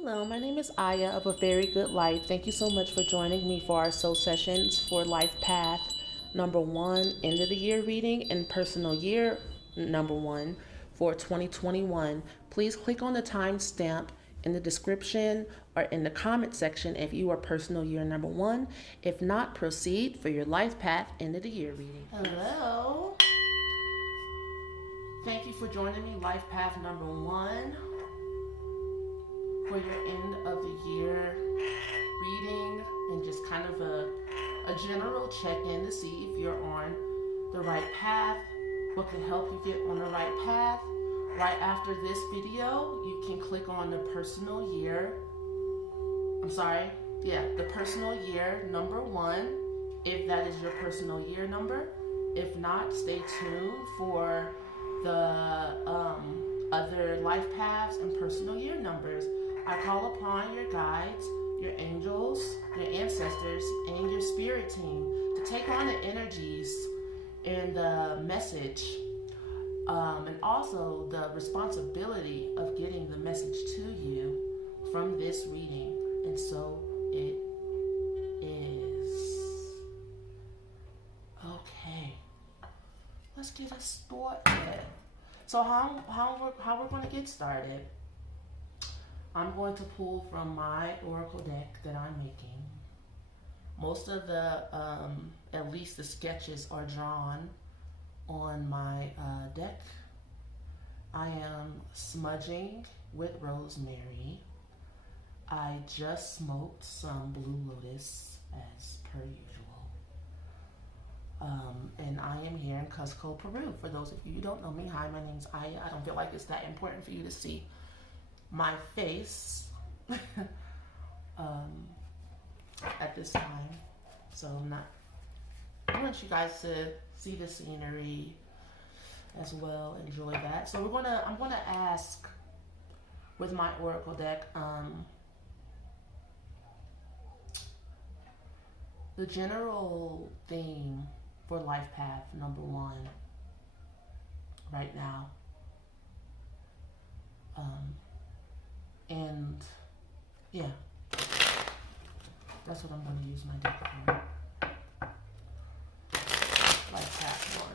Hello, my name is Aya of A Very Good Life. Thank you so much for joining me for our soul sessions for Life Path number 1, end of the year reading, and personal year number 1 for 2021. Please click on the timestamp in the description or in the comment section if you are personal year number 1. If not, proceed for your Life Path end of the year reading. Hello. Thank you for joining me, Life Path number 1. For your end of the year reading and just kind of a general check-in to see if you're on the right path, what can help you get on the right path. Right after this video, you can click on the personal year. The personal year number 1, if that is your personal year number. If not, stay tuned for the other life paths and personal year numbers. I call upon your guides, your angels, your ancestors, and your spirit team to take on the energies and the message, and also the responsibility of getting the message to you from this reading. And so it is. Okay, let's get us started. So how we're going to get started? I'm going to pull from my oracle deck that I'm making. Most of the, at least the sketches are drawn on my deck. I am smudging with rosemary. I just smoked some blue lotus as per usual. And I am here in Cusco, Peru. For those of you who don't know me, hi, my name's Aya. I don't feel like it's that important for you to see my face at this time, so I want you guys to see the scenery as well, enjoy that. So I'm gonna ask with my oracle deck the general theme for life path number 1 right now. And yeah, that's what I'm going to use my deck for. Life path 1.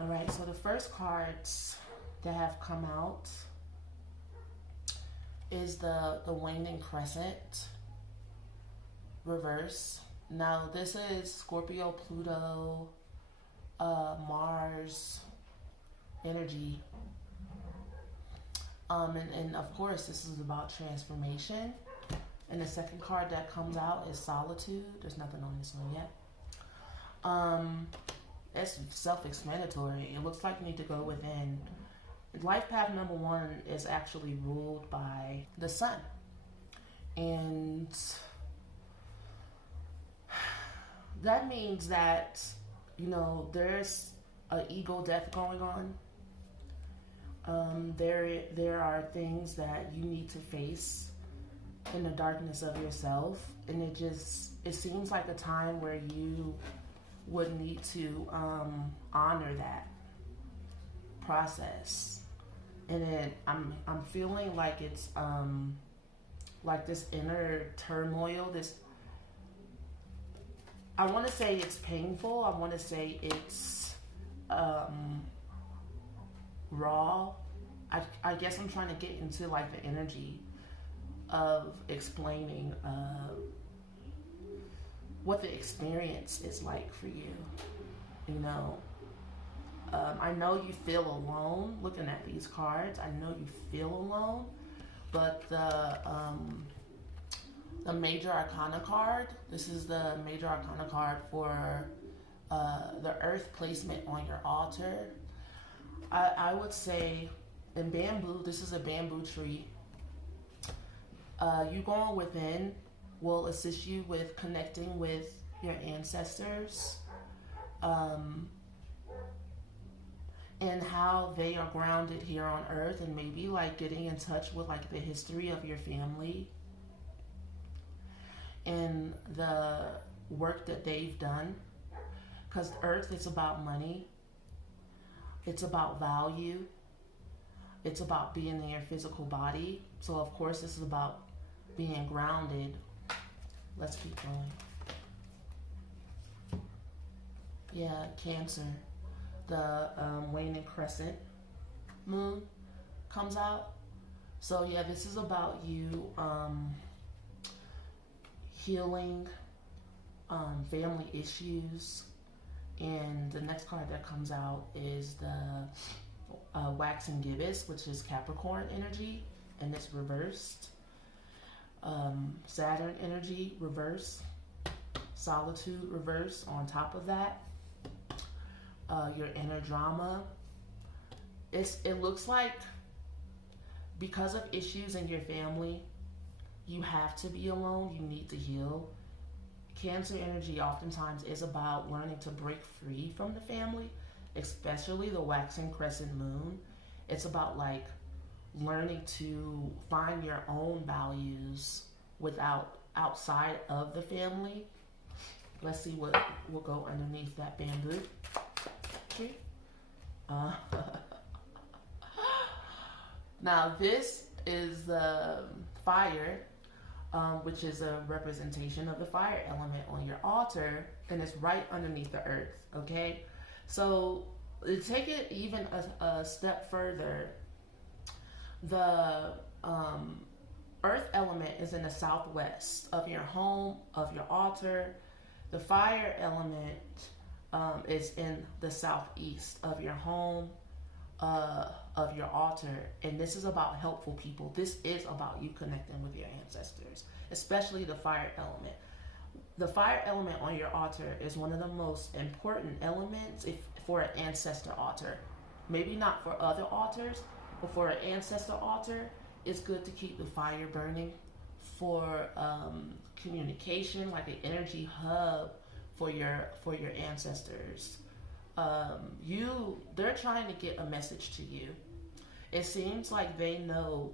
Alright, so the first cards that have come out is the waning crescent reverse. Now this is Scorpio, Pluto, Mars energy. And of course this is about transformation. And the second card that comes out is Solitude. There's nothing on this one yet. It's self-explanatory. It looks like you need to go within. Life path number 1 is actually ruled by the sun. And that means that, you know, there's an ego death going on. There are things that you need to face in the darkness of yourself. And it seems like a time where you would need to honor that process. And then I'm feeling like it's like this inner turmoil, this, I want to say it's painful, I want to say it's raw. I guess I'm trying to get into like the energy of explaining what the experience is like for you. You know, I know you feel alone looking at these cards. I know you feel alone, but the Major Arcana card, this is the Major Arcana card for the earth placement on your altar. I would say in bamboo, this is a bamboo tree. You going within will assist you with connecting with your ancestors, um, and how they are grounded here on earth, and maybe like getting in touch with like the history of your family and the work that they've done. Because earth is about money, it's about value, it's about being in your physical body. So of course this is about being grounded. Let's keep going. Yeah, Cancer. The waning crescent moon comes out. So yeah, this is about you healing family issues. And the next card that comes out is the waxing gibbous, which is Capricorn energy, and it's reversed. Saturn energy reverse, solitude reverse on top of that. Your inner drama. It looks like because of issues in your family, you have to be alone, you need to heal. Cancer energy oftentimes is about learning to break free from the family, especially the waxing crescent moon. It's about like learning to find your own values outside of the family. Let's see what will go underneath that bamboo tree. Now this is the fire, which is a representation of the fire element on your altar, and it's right underneath the earth. Okay, so to take it even a step further, the earth element is in the southwest of your home, of your altar. The fire element is in the southeast of your home, of your altar. And this is about helpful people. This is about you connecting with your ancestors, especially the fire element. The fire element on your altar is one of the most important elements for an ancestor altar. Maybe not for other altars, but for an ancestor altar, it's good to keep the fire burning for communication, like an energy hub for your ancestors. They're trying to get a message to you. It seems like they know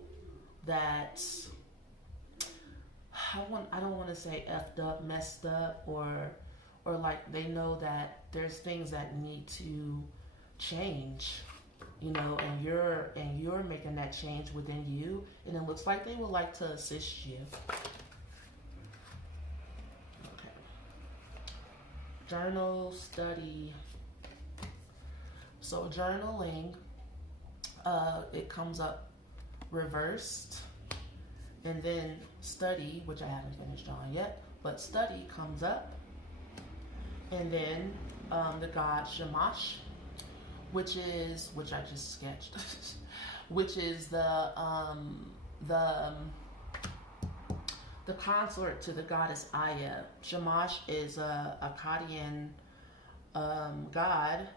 that I don't want to say effed up, messed up, or like they know that there's things that need to change, you know, and you're making that change within you, and it looks like they would like to assist you. Okay. Journal, study. So journaling, it comes up reversed, and then study, which I haven't finished drawing yet, but study comes up, and then the god Shamash, which I just sketched, which is the consort to the goddess Aya. Shamash is a Akkadian god,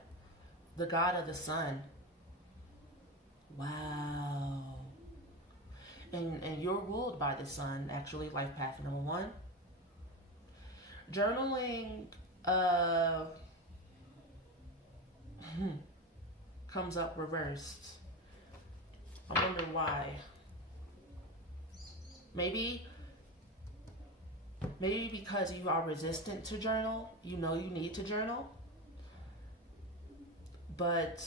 the god of the sun. Wow. And you're ruled by the sun, actually, life path number 1. Journaling comes up reversed. I wonder why. Maybe because you are resistant to journal, you know you need to journal. But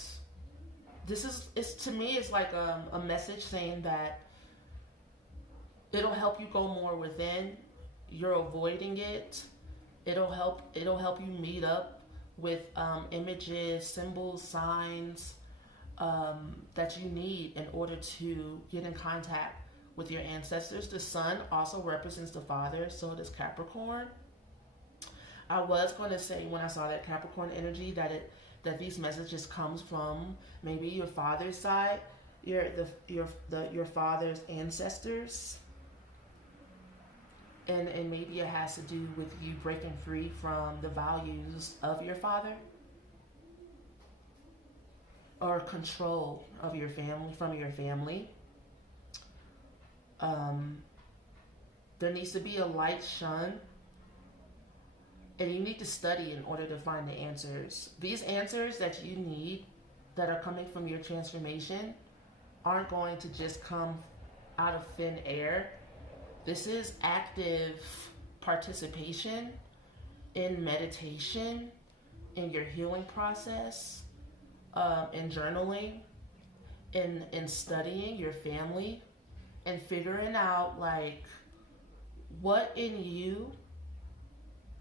it's to me, it's like a message saying that it'll help you go more within. You're avoiding it. It'll help you meet up with images, symbols, signs that you need in order to get in contact with your ancestors. The sun also represents the father, so does Capricorn. I was going to say, when I saw that Capricorn energy, that these messages comes from maybe your father's side, your father's ancestors, and maybe it has to do with you breaking free from the values of your father, or control of your family, from your family. There needs to be a light shone And you need to study in order to find the answers. These answers that you need that are coming from your transformation aren't going to just come out of thin air. This is active participation in meditation, in your healing process, in journaling, in studying your family, and figuring out like what in you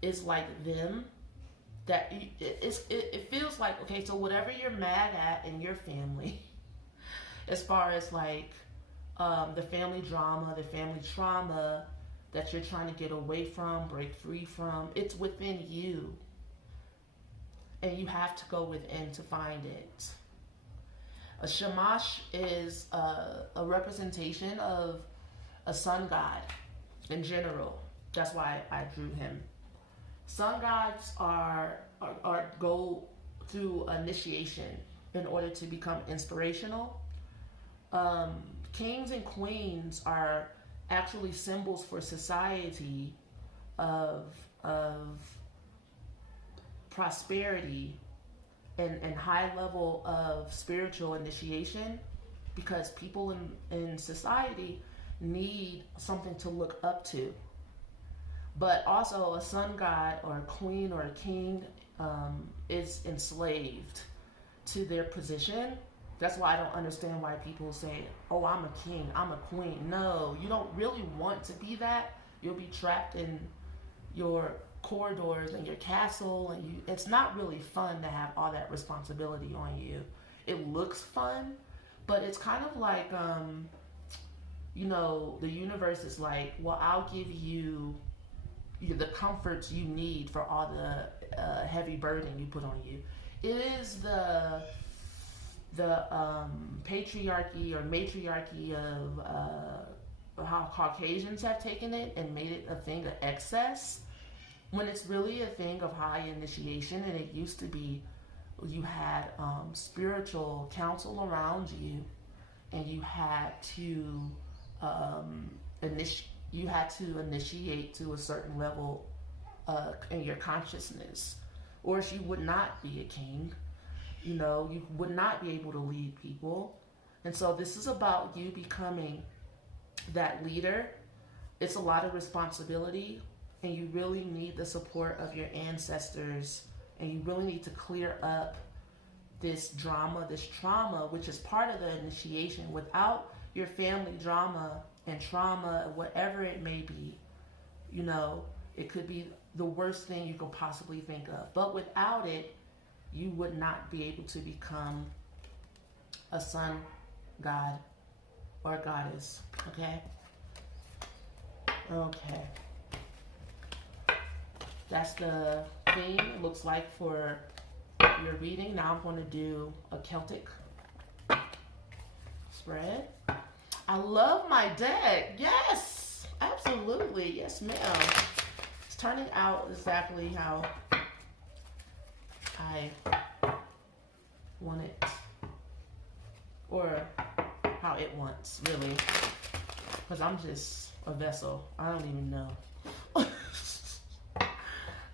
is like them, that it feels like, okay, so whatever you're mad at in your family, as far as like the family drama, the family trauma that you're trying to get away from, break free from, it's within you. And you have to go within to find it. A Shamash is a representation of a sun god in general. That's why I drew him. Sun gods are go through initiation in order to become inspirational. Kings and queens are actually symbols for society of prosperity and high level of spiritual initiation, because people in society need something to look up to. But also a sun god or a queen or a king is enslaved to their position. That's why I don't understand why people say, oh, I'm a king, I'm a queen. No, you don't really want to be that. You'll be trapped in your corridors and your castle, and it's not really fun to have all that responsibility on you. It looks fun, but it's kind of like, the universe is like, well, I'll give you the comforts you need for all the heavy burden you put on you. It is the patriarchy or matriarchy of how Caucasians have taken it and made it a thing of excess, when it's really a thing of high initiation. And it used to be, you had spiritual counsel around you, and you had to initiate to a certain level in your consciousness, or else you would not be a king. You would not be able to lead people. And so this is about you becoming that leader. It's a lot of responsibility, and you really need the support of your ancestors, and you really need to clear up this drama, this trauma, which is part of the initiation. Without your family drama and trauma, whatever it may be, it could be the worst thing you could possibly think of. But without it, you would not be able to become a sun god or a goddess. Okay? Okay. That's the theme it looks like for your reading. Now I'm going to do a Celtic spread. I love my deck. Yes, absolutely. Yes, ma'am. It's turning out exactly how I want it, or how it wants, really. Because I'm just a vessel. I don't even know.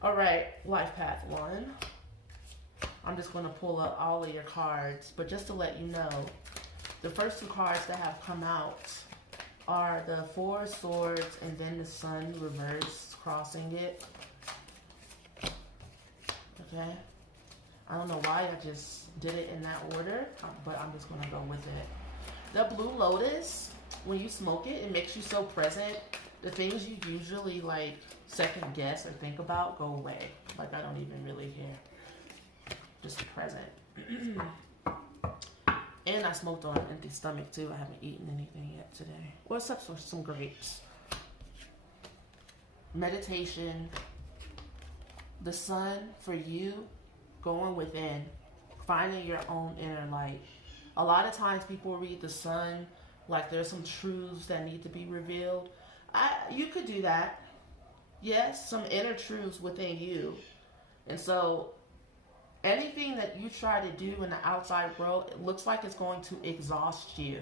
All right, Life Path 1. I'm just going to pull up all of your cards, but just to let you know, the first two cards that have come out are the Four of Swords and then the Sun reverse, crossing it. Okay. I don't know why I just did it in that order, but I'm just going to go with it. The Blue Lotus, when you smoke it, it makes you so present. The things you usually like second guess or think about go away. Like, I don't even really care. Just present. And I smoked on an empty stomach too. I haven't eaten anything yet today. Well, except for some grapes. Meditation. The sun for you, going within, finding your own inner light. A lot of times people read the sun like there's some truths that need to be revealed. You could do that. Yes, some inner truths within you. And so anything that you try to do in the outside world, it looks like it's going to exhaust you.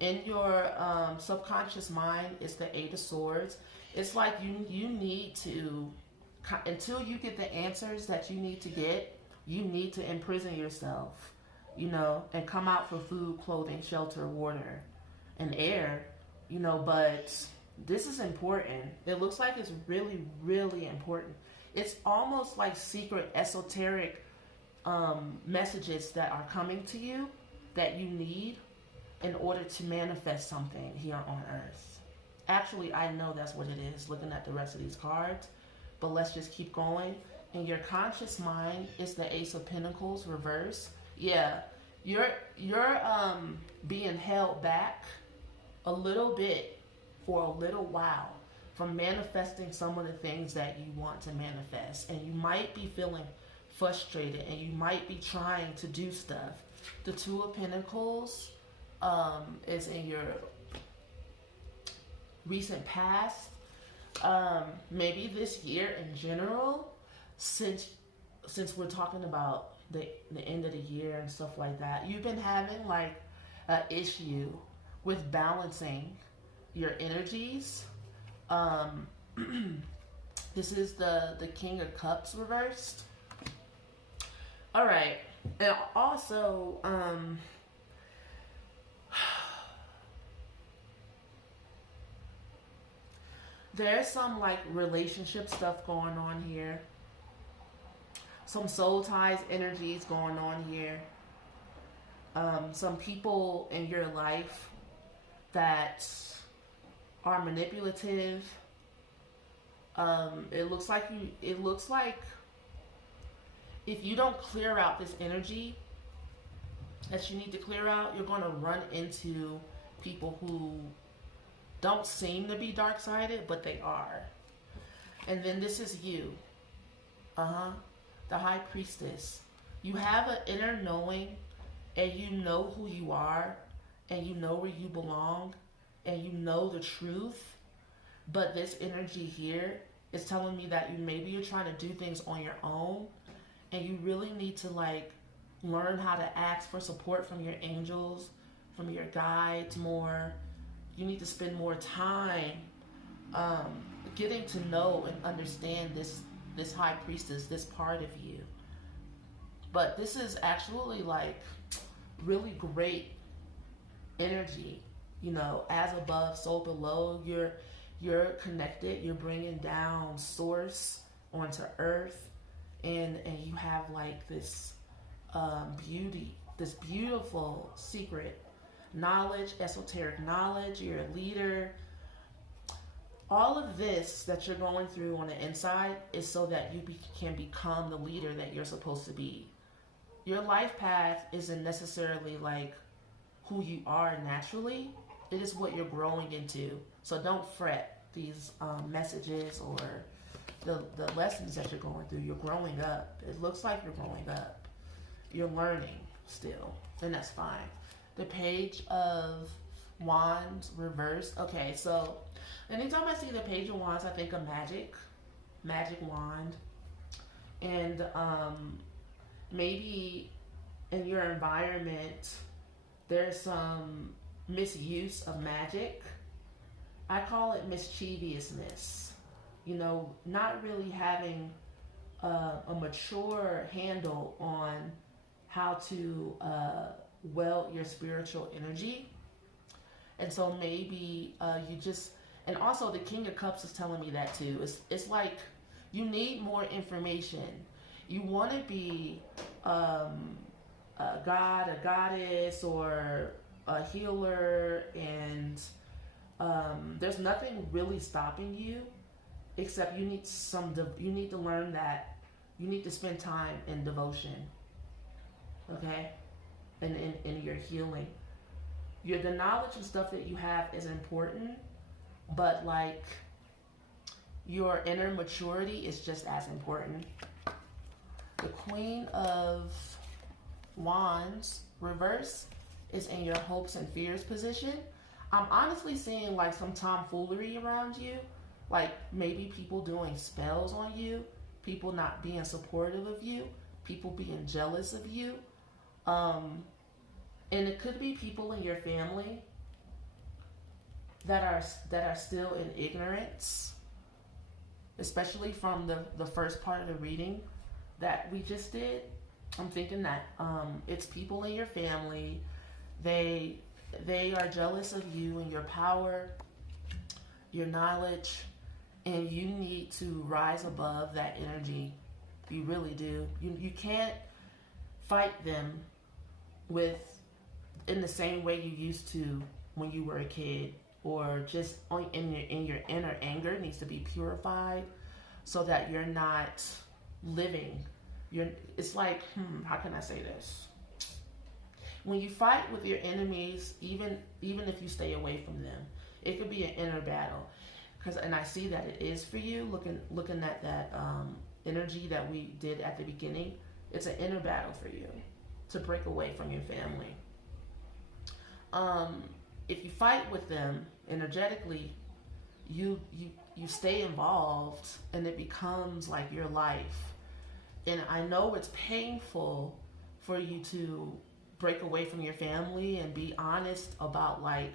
In your subconscious mind, it's the Eight of Swords. It's like you need to until you get the answers that you need to get, you need to imprison yourself, you know, and come out for food, clothing, shelter, water, and air, you know. But this is important. It looks like it's really, really important. It's almost like secret, esoteric messages that are coming to you that you need in order to manifest something here on Earth. Actually, I know that's what it is, looking at the rest of these cards. But let's just keep going. In your conscious mind, it's the Ace of Pentacles reverse. Yeah, you're being held back a little bit for a little while from manifesting some of the things that you want to manifest. And you might be feeling frustrated and you might be trying to do stuff. The Two of Pentacles is in your recent past. Maybe this year in general, since we're talking about the end of the year and stuff like that, you've been having like an issue with balancing your energies. This is the King of Cups reversed. All right, and also there's some like relationship stuff going on here. Some soul ties energies going on here. Some people in your life that are manipulative. It looks like if you don't clear out this energy that you need to clear out, you're going to run into people who don't seem to be dark-sided, but they are. And then this is you. The High Priestess. You have an inner knowing, and you know who you are, and you know where you belong, and you know the truth. But this energy here is telling me that maybe you're trying to do things on your own, and you really need to like learn how to ask for support from your angels, from your guides more. You need to spend more time getting to know and understand this High Priestess, this part of you. But this is actually like really great energy, you know, as above, so below. You're connected. You're bringing down source onto earth, and you have like this beauty, this beautiful secret knowledge, esoteric knowledge. You're a leader. All of this that you're going through on the inside is so that you can become the leader that you're supposed to be. Your life path isn't necessarily like who you are naturally. It is what you're growing into. So don't fret these messages or the lessons that you're going through. You're growing up. It looks like you're growing up. You're learning still, and that's fine. The Page of Wands reversed. Okay, so anytime I see the Page of Wands, I think of magic wand. And maybe in your environment, there's some misuse of magic. I call it mischievousness. You know, not really having a mature handle on how to wield your spiritual energy. And so maybe you just, and also the King of Cups is telling me that too. It's like you need more information. You want to be a god, a goddess, or a healer, and there's nothing really stopping you, except you need to learn that you need to spend time in devotion, okay, and in your healing. The knowledge and stuff that you have is important, but like your inner maturity is just as important. The Queen of Wands reverse is in your hopes and fears position. I'm honestly seeing like some tomfoolery around you, like maybe people doing spells on you, people not being supportive of you, people being jealous of you. And it could be people in your family that are still in ignorance. especially from the first part of the reading that we just did. I'm thinking that it's people in your family. They are jealous of you and your power, your knowledge, and you need to rise above that energy. You really do. You can't fight them in the same way you used to when you were a kid, or just in your inner anger needs to be purified so that you're not living. It's like, how can I say this? When you fight with your enemies, even if you stay away from them, it could be an inner battle. And I see that it is for you. Looking at that energy that we did at the beginning, it's an inner battle for you to break away from your family. If you fight with them energetically, you stay involved, and it becomes like your life. And I know it's painful for you to break away from your family and be honest about like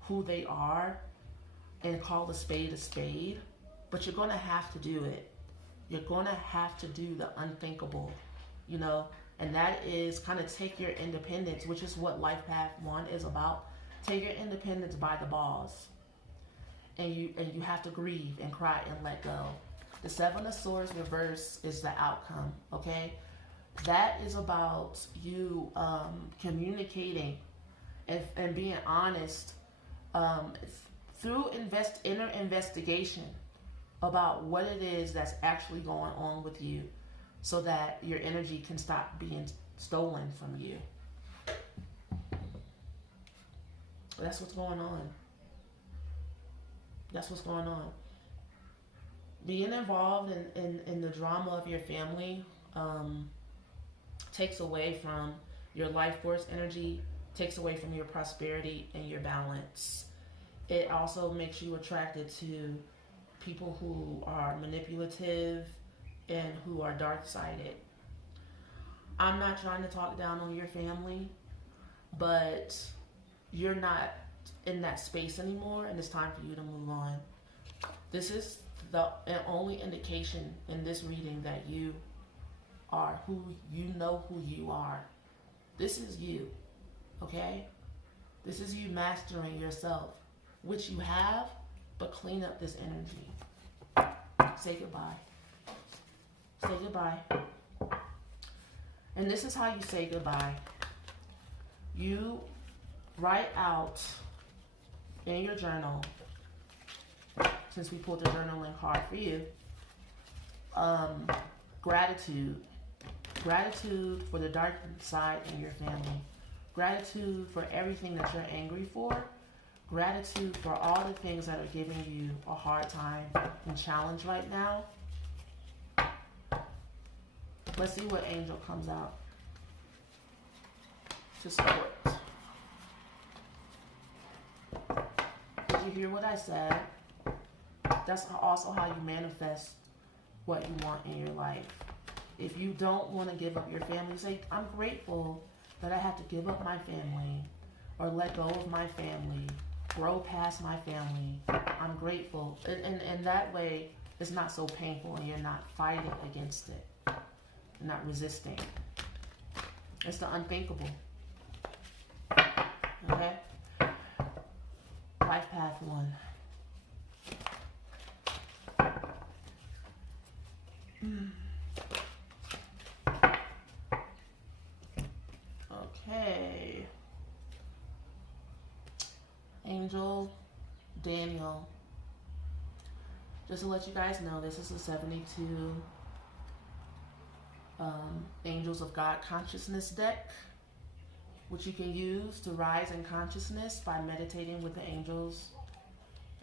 who they are and call a spade, but you're going to have to do it. You're going to have to do the unthinkable, and that is kind of take your independence, which is what Life Path 1 is about. Take your independence by the balls. And you have to grieve and cry and let go. The Seven of Swords reverse is the outcome, okay? That is about you communicating and being honest through inner investigation about what it is that's actually going on with you, so that your energy can stop being stolen from you. That's what's going on. That's what's going on. Being involved in the drama of your family takes away from your life force energy, takes away from your prosperity and your balance. It also makes you attracted to people who are manipulative and who are dark-sided. I'm not trying to talk down on your family, but you're not in that space anymore, and it's time for you to move on. This is the only indication in this reading that you are who you know who you are. This is you, okay? This is you mastering yourself, which you have, but clean up this energy. Say goodbye. Say goodbye. And this is how you say goodbye. You write out in your journal, since we pulled the journaling card for you, gratitude. Gratitude for the dark side in your family. Gratitude for everything that you're angry for. Gratitude for all the things that are giving you a hard time and challenge right now. Let's see what angel comes out to support. Did you hear what I said? That's also how you manifest what you want in your life. If you don't want to give up your family, say, I'm grateful that I have to give up my family or let go of my family, grow past my family. I'm grateful. And that way, it's not so painful and you're not fighting against it. You're not resisting. It's the unthinkable. Okay? Life Path 1. Okay. Angel Daniel. Just to let you guys know, this is a 72 Angels of God Consciousness deck, which you can use to rise in consciousness by meditating with the angels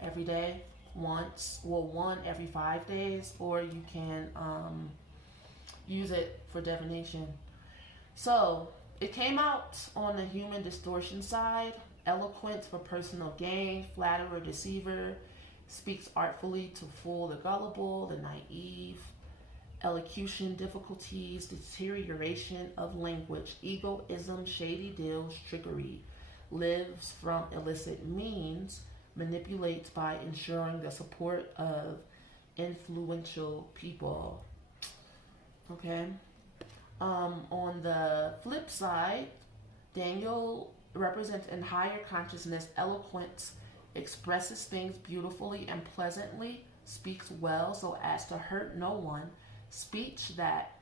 every day, one every 5 days, or you can use it for divination. So it came out on the human distortion side. Eloquent for personal gain, flatterer, deceiver, speaks artfully to fool the gullible, the naive. Elocution difficulties, deterioration of language, egoism, shady deals, trickery. Lives from illicit means, manipulates by ensuring the support of influential people. Okay. On the flip side, Daniel represents in higher consciousness, eloquence, expresses things beautifully and pleasantly, speaks well so as to hurt no one, speech that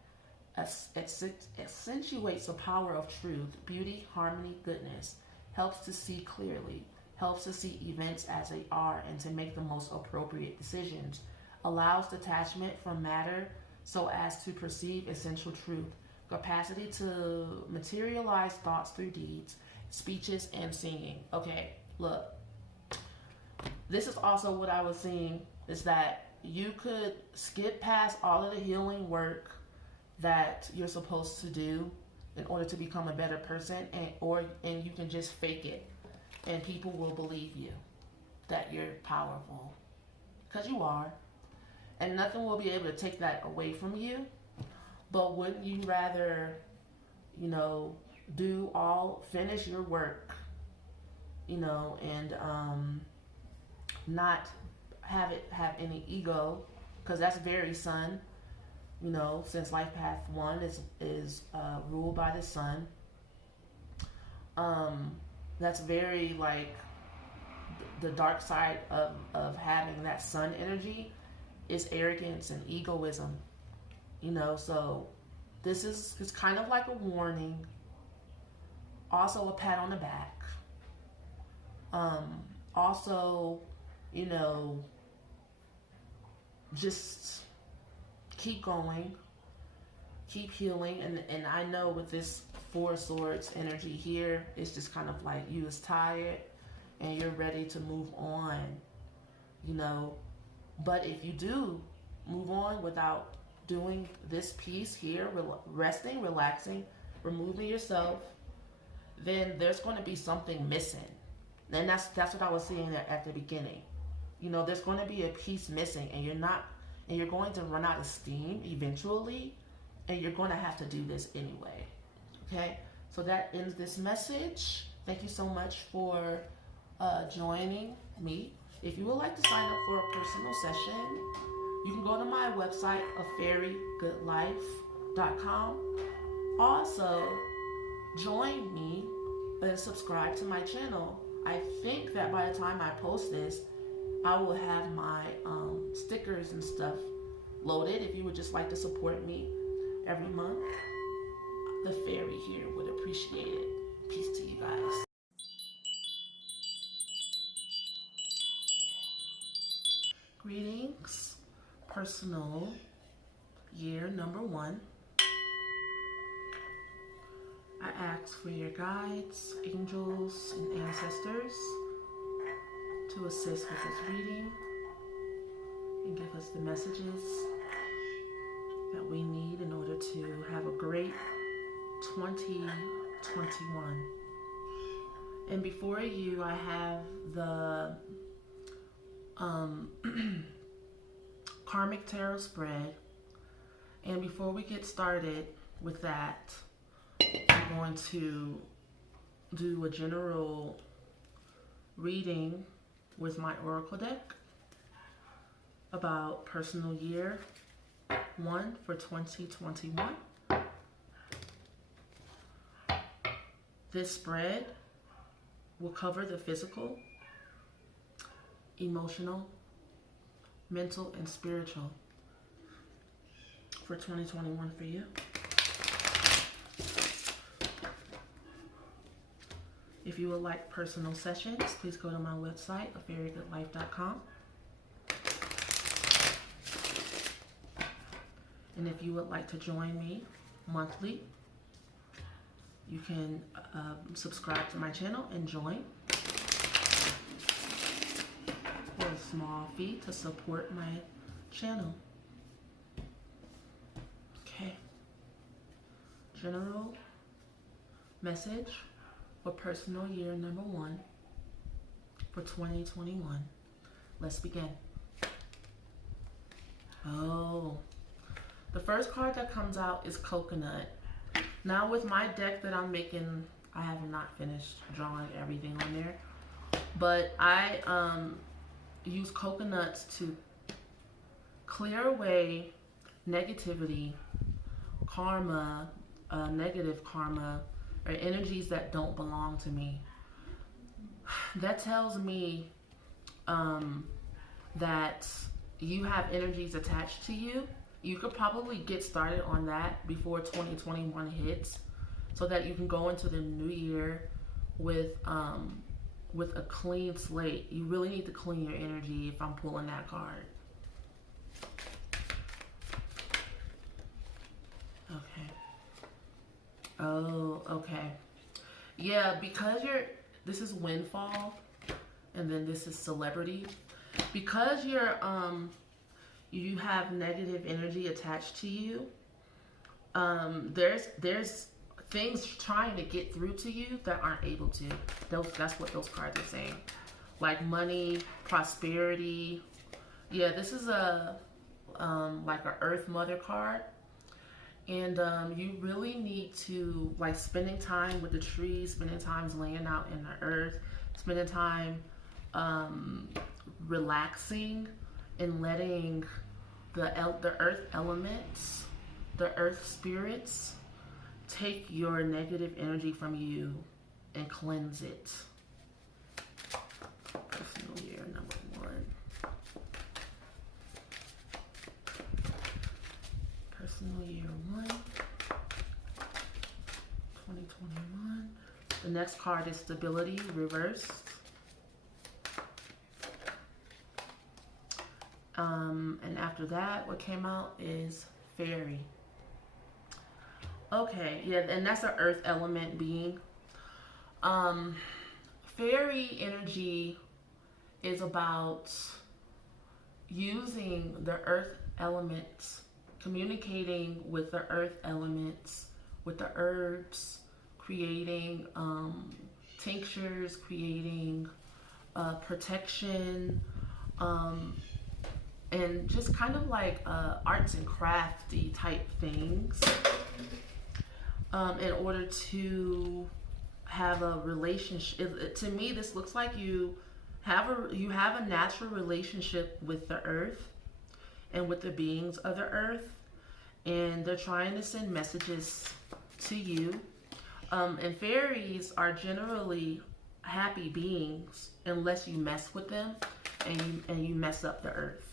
accentuates the power of truth, beauty, harmony, goodness, helps to see clearly, helps to see events as they are and to make the most appropriate decisions, allows detachment from matter so as to perceive essential truth, capacity to materialize thoughts through deeds, speeches, and singing. Okay, look, this is also what I was seeing, is that you could skip past all of the healing work that you're supposed to do in order to become a better person, and you can just fake it, and people will believe you that you're powerful, because you are, and nothing will be able to take that away from you. But wouldn't you rather, you know, finish your work, you know, and not have any ego, because that's very sun. You know, since Life Path 1 is ruled by the sun, that's very like the dark side of having that sun energy is arrogance and egoism. You know, so this is kind of like a warning, also a pat on the back. Also, you know, just keep going, keep healing, and I know with this Four of Swords energy here, it's just kind of like you is tired and you're ready to move on, you know. But if you do move on without doing this piece here, resting, relaxing, removing yourself, then there's going to be something missing. And that's what I was seeing at the beginning. You know, there's going to be a piece missing, and you're going to run out of steam eventually, and you're going to have to do this anyway. Okay, so that ends this message. Thank you so much for joining me. If you would like to sign up for a personal session, you can go to my website, afairygoodlife.com. Also, join me and subscribe to my channel. I think that by the time I post this, I will have my stickers and stuff loaded. If you would just like to support me every month, the fairy here would appreciate it. Peace to you guys. Greetings, personal year number 1. I ask for your guides, angels, and ancestors to assist with this reading and give us the messages that we need in order to have a great 2021. And before you, I have the Karmic Tarot spread. And before we get started with that, I'm going to do a general reading with my Oracle deck about personal year 1 for 2021. This spread will cover the physical, emotional, mental, and spiritual for 2021 for you. If you would like personal sessions, please go to my website, afairygoodlife.com. And if you would like to join me monthly, you can subscribe to my channel and join for a small fee to support my channel. Okay. General message for personal year number 1 for 2021. Let's begin. Oh, the first card that comes out is coconut. Now with my deck that I'm making, I have not finished drawing everything on there, but I use coconuts to clear away negativity, karma, negative karma, or energies that don't belong to me. That tells me that you have energies attached to you. You could probably get started on that before 2021 hits, so that you can go into the new year with a clean slate. You really need to clean your energy if I'm pulling that card. Okay. Oh, okay. Yeah, because this is windfall, and then this is celebrity. Because you have negative energy attached to you, there's things trying to get through to you that aren't able to. That's what those cards are saying. Like money, prosperity. Yeah, this is like a Earth Mother card. And you really need to, like, spending time with the trees, spending time laying out in the earth, spending time relaxing and letting the earth elements, the earth spirits, take your negative energy from you and cleanse it. Personal year number 1. Personal year 1, 2021. The next card is stability reversed. And after that, what came out is fairy. Okay, yeah, and that's an earth element being. Fairy energy is about using the earth elements, communicating with the earth elements, with the herbs, creating tinctures, creating protection, and just kind of like arts and crafty type things, in order to have a relationship. To me, this looks like you have a natural relationship with the earth and with the beings of the earth, and they're trying to send messages to you. And fairies are generally happy beings unless you mess with them and you mess up the earth.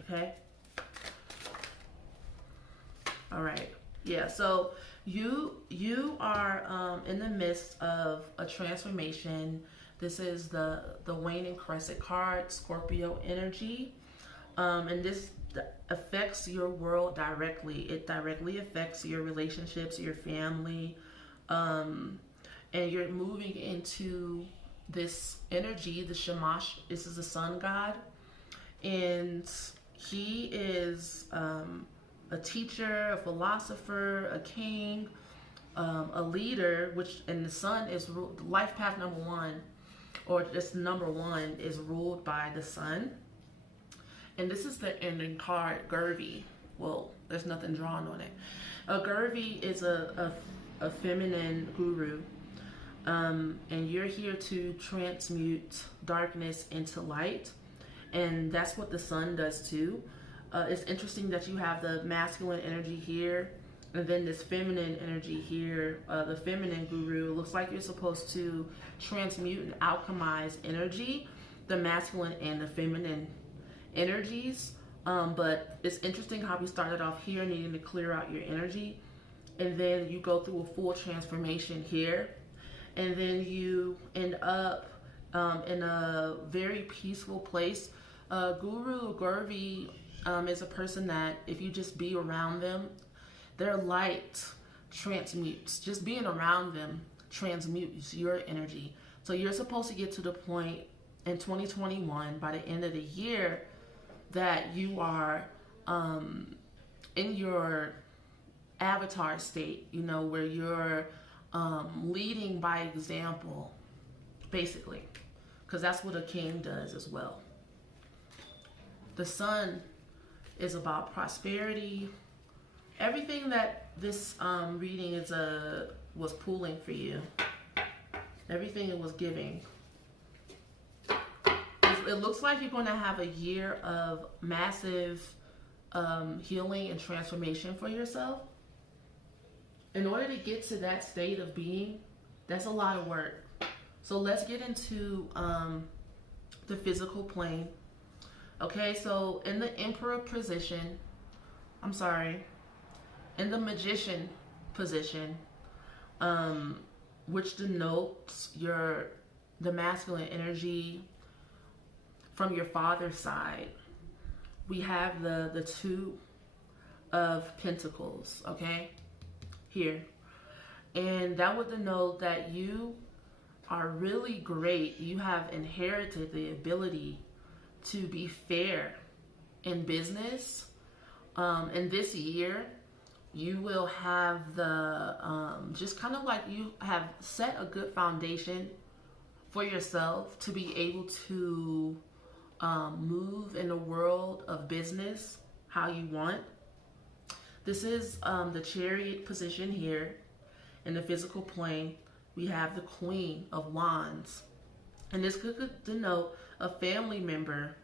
Okay? All right. Yeah, so you are in the midst of a transformation. This is the waning crescent card, Scorpio energy. And this affects your world directly. It directly affects your relationships, your family, and you're moving into this energy. The Shamash, this is the sun god, and he is a teacher, a philosopher, a king, a leader, and the sun is life path number 1, or just number 1 is ruled by the sun. And this is the ending card, Gurvi. Well, there's nothing drawn on it. A Gurvi is a feminine guru. And you're here to transmute darkness into light. And that's what the sun does too. It's interesting that you have the masculine energy here, and then this feminine energy here. The feminine guru looks like you're supposed to transmute and alchemize energy, the masculine and the feminine energies. But it's interesting how we started off here needing to clear out your energy, and then you go through a full transformation here, and then you end up in a very peaceful place. Guru Gurvi is a person that if you just be around them, their light transmutes. Just being around them transmutes your energy. So you're supposed to get to the point in 2021, by the end of the year, that you are in your avatar state, where you're leading by example, basically, because that's what a king does as well. The sun is about prosperity. Everything that this reading was pulling for you, everything it was giving. It looks like you're going to have a year of massive healing and transformation for yourself. In order to get to that state of being, that's a lot of work. So let's get into the physical plane. Okay, so in the Emperor position, in the Magician position, which denotes the masculine energy from your father's side, we have the Two of Pentacles, okay, here. And that would denote that you are really great. You have inherited the ability to be fair in business. And this year, you will have the, just kind of like you have set a good foundation for yourself to be able to move in the world of business how you want. This is the Chariot position here in the physical plane. We have the Queen of Wands. And this could denote a family member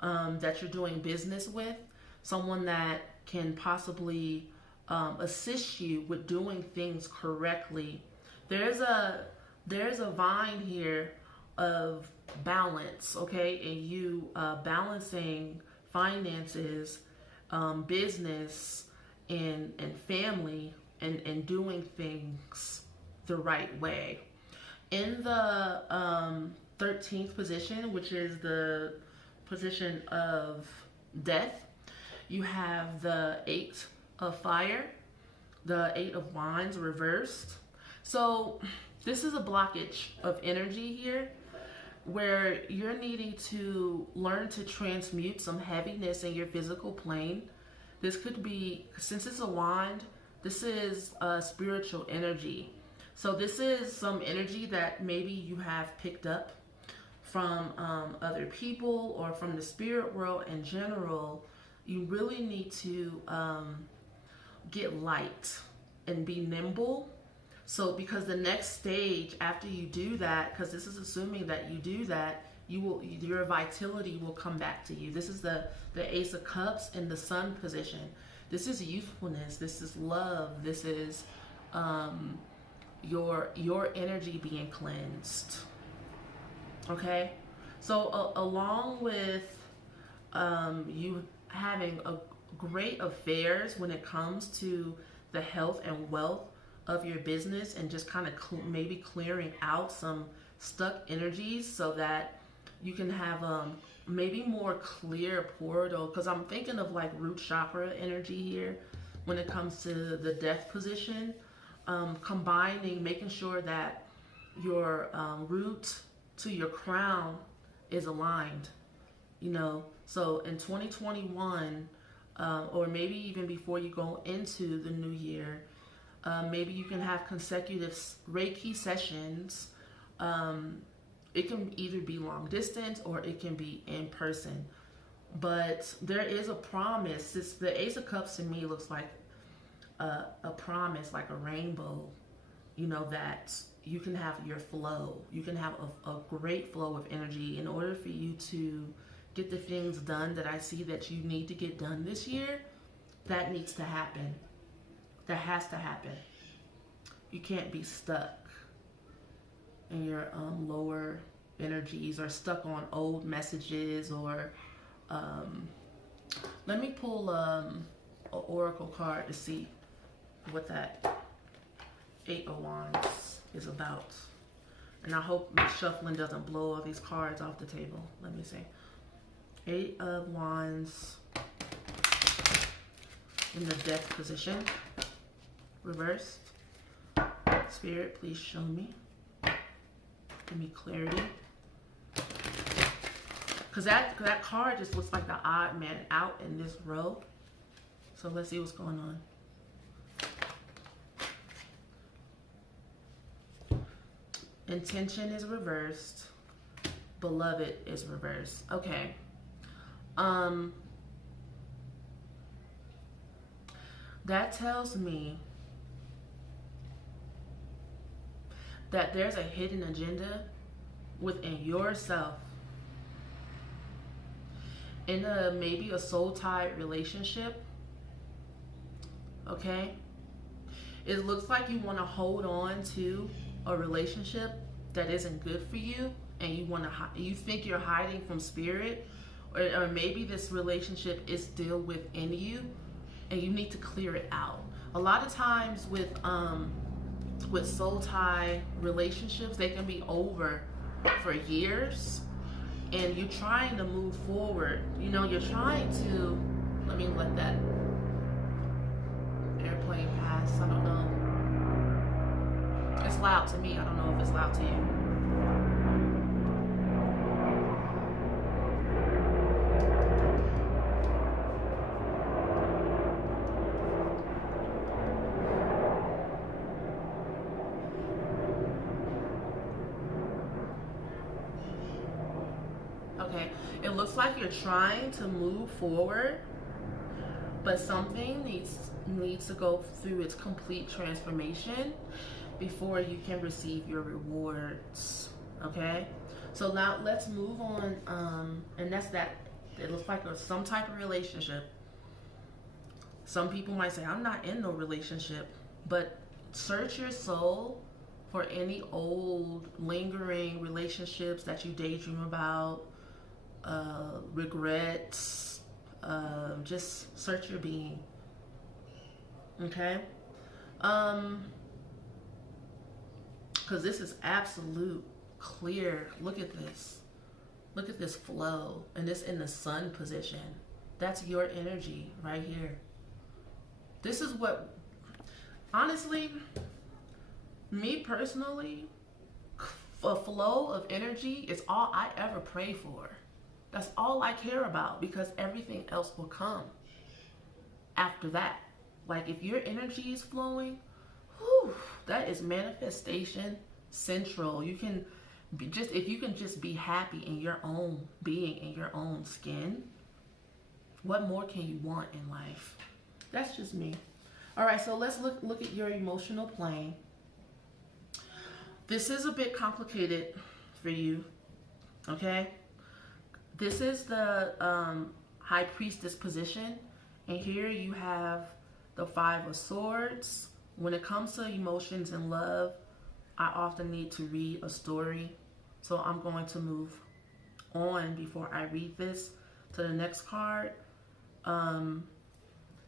that you're doing business with, someone that can possibly assist you with doing things correctly. There's a vine here of balance, okay, and you balancing finances, business, and family, and doing things the right way. In the 13th position, which is the position of death, you have the Eight of Fire, the Eight of Wands reversed. So this is a blockage of energy here where you're needing to learn to transmute some heaviness in your physical plane. This could be, since it's a wand, this is spiritual energy. So this is some energy that maybe you have picked up from other people or from the spirit world in general. You really need to get light and be nimble. So because the next stage after you do that, because this is assuming that you do that, your vitality will come back to you. This is the Ace of Cups in the Sun position. This is youthfulness. This is love. This is your energy being cleansed. Okay, so along with you having a great affairs when it comes to the health and wealth of your business, and just kind of maybe clearing out some stuck energies so that you can have maybe more clear portal, because I'm thinking of like root chakra energy here when it comes to the death position, combining, making sure that your root to your crown is aligned, you know. So in 2021, or maybe even before you go into the new year, maybe you can have consecutive Reiki sessions. It can either be long distance or it can be in person. But there is a promise. The Ace of Cups to me looks like a promise, like a rainbow, you know, that you can have your flow. You can have a great flow of energy in order for you to get the things done that I see that you need to get done this year. That needs to happen. That has to happen. You can't be stuck in your lower energies or stuck on old messages or let me pull an oracle card to see what that Eight of Wands is about. And I hope my shuffling doesn't blow all these cards off the table. Let me see. Eight of Wands in the death position, reversed. Spirit, please show me. Give me clarity. Because that card just looks like the odd man out in this row. So let's see what's going on. Intention is reversed. Beloved is reversed. Okay. That tells me that there's a hidden agenda within yourself. in a maybe a soul-tied relationship, okay? It looks like you want to hold on to a relationship that isn't good for you, and you think you're hiding from spirit, or maybe this relationship is still within you, and you need to clear it out. A lot of times with soul tie relationships, they can be over for years, and you're trying to move forward. You know, you're trying to, let me let that airplane pass. I don't know. It's loud to me. I don't know if it's loud to you. Okay, it looks like you're trying to move forward, but something needs to go through its complete transformation before you can receive your rewards. Okay, so now let's move on. And that's that. It looks like some type of relationship. Some people might say, I'm not in no relationship, but search your soul for any old lingering relationships that you daydream about, regrets. Just search your being. Okay, because this is absolute clear. Look at this flow, and this in the sun position. That's your energy right here. This is what, honestly, me personally, a flow of energy is all I ever pray for. That's all I care about, because everything else will come after that. Like, if your energy is flowing, whew, that is manifestation central. You can be if you can just be happy in your own being, in your own skin, what more can you want in life? That's just me. All right, so let's look at your emotional plane. This is a bit complicated for you, okay? This is the High Priestess position, and here you have the Five of Swords. When it comes to emotions and love, I often need to read a story, so I'm going to move on before I read this to the next card.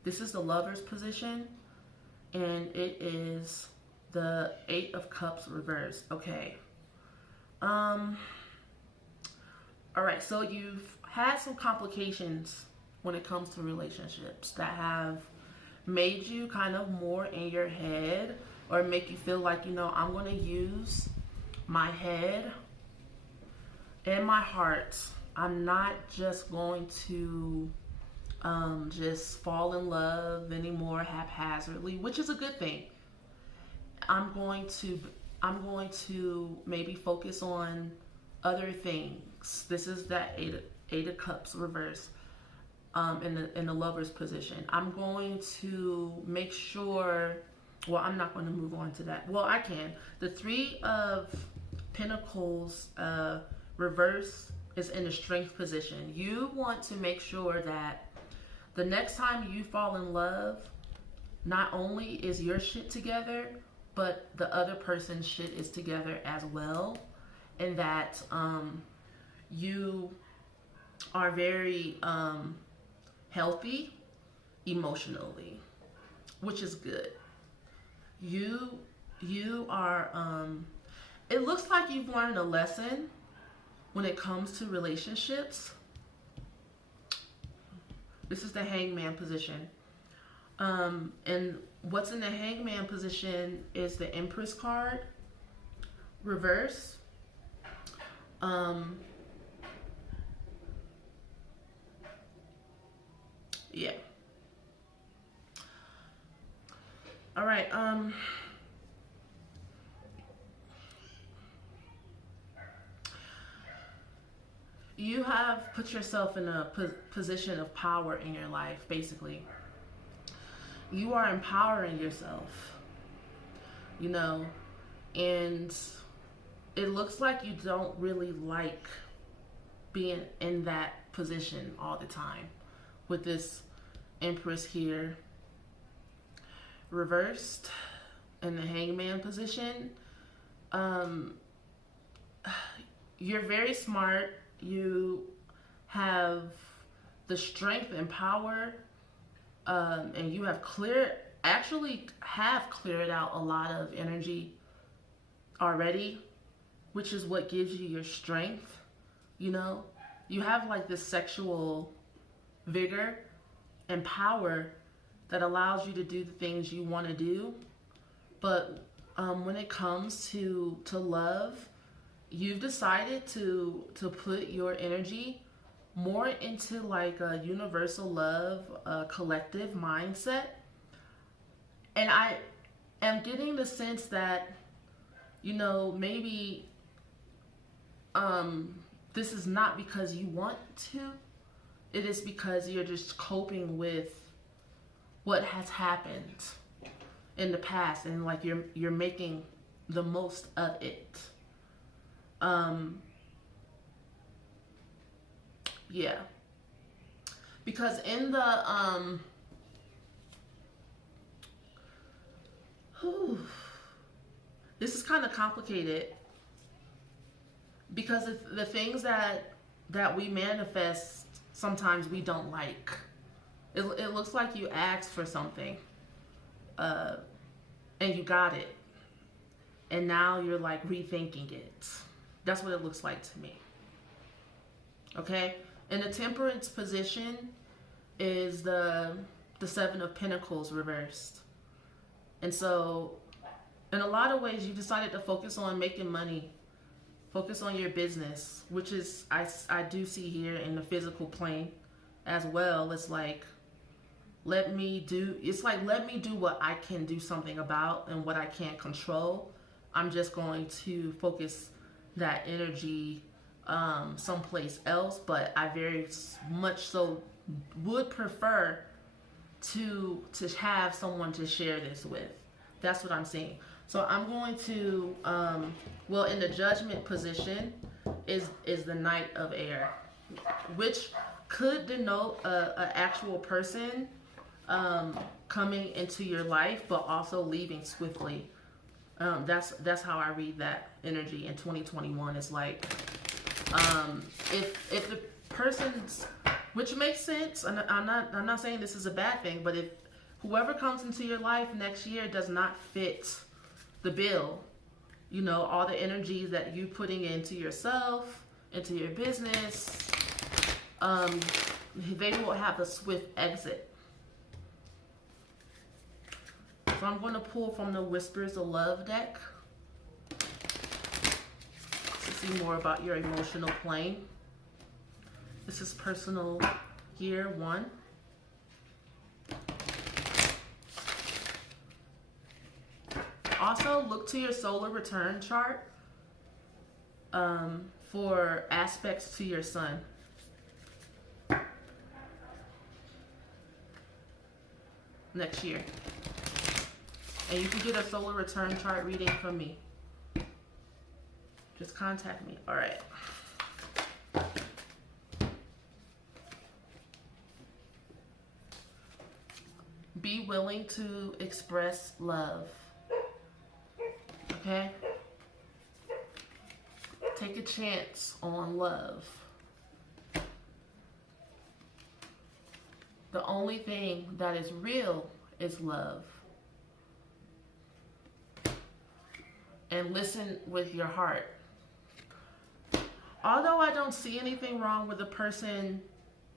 This is the Lover's position, and it is the Eight of Cups reversed. Okay. All right, so you've had some complications when it comes to relationships that have made you kind of more in your head, or make you feel like, you know, I'm going to use my head and my heart. I'm not just going to just fall in love anymore haphazardly, which is a good thing. I'm going to maybe focus on other things. This is that Eight of Cups reverse, in the Lover's position. I'm going to make sure, well, I'm not going to move on to that. Well, I can. The Three of Pentacles reverse is in the Strength position. You want to make sure that the next time you fall in love, not only is your shit together, but the other person's shit is together as well. And that you are very healthy emotionally, which is good. You are, it looks like you've learned a lesson when it comes to relationships. This is the Hangman position. And what's in the Hangman position is the Empress card, reverse. Yeah. All right. You have put yourself in a position of power in your life, basically. You are empowering yourself, you know, and it looks like you don't really like being in that position all the time with this Empress here reversed in the Hangman position. You're very smart. You have the strength and power, and you have cleared out a lot of energy already, which is what gives you your strength. You know, you have like this sexual vigor and power that allows you to do the things you want to do. But when it comes to love, you've decided to put your energy more into like a universal love, a collective mindset. And I am getting the sense that, you know, maybe this is not because you want to. It is because you're just coping with what has happened in the past, and like you're making the most of it. Yeah. Because in the this is kind of complicated, because the things that we manifest sometimes we don't like. It looks like you asked for something, and you got it, and now you're like rethinking it. That's what it looks like to me. Okay, and the Temperance position is the Seven of Pentacles reversed, and so in a lot of ways you decided to focus on making money, focus on your business, which is I do see here in the physical plane as well. It's like, let me do what I can do something about, and what I can't control, I'm just going to focus that energy someplace else. But I very much so would prefer to have someone to share this with. That's what I'm saying. So I'm going to well, in the Judgment position is the Knight of Air, which could denote an actual person coming into your life, but also leaving swiftly. That's how I read that energy in 2021. It's like, if the person's, which makes sense, and I'm not saying this is a bad thing, but if whoever comes into your life next year does not fit the bill, you know, all the energies that you're putting into yourself, into your business, they will have a swift exit. So I'm going to pull from the Whispers of Love deck to see more about your emotional plane. This is personal year 1. Also, look to your solar return chart for aspects to your sun. Next year. And you can get a solar return chart reading from me. Just contact me. All right. Be willing to express love. Okay? Take a chance on love. The only thing that is real is love. And listen with your heart. Although I don't see anything wrong with a person,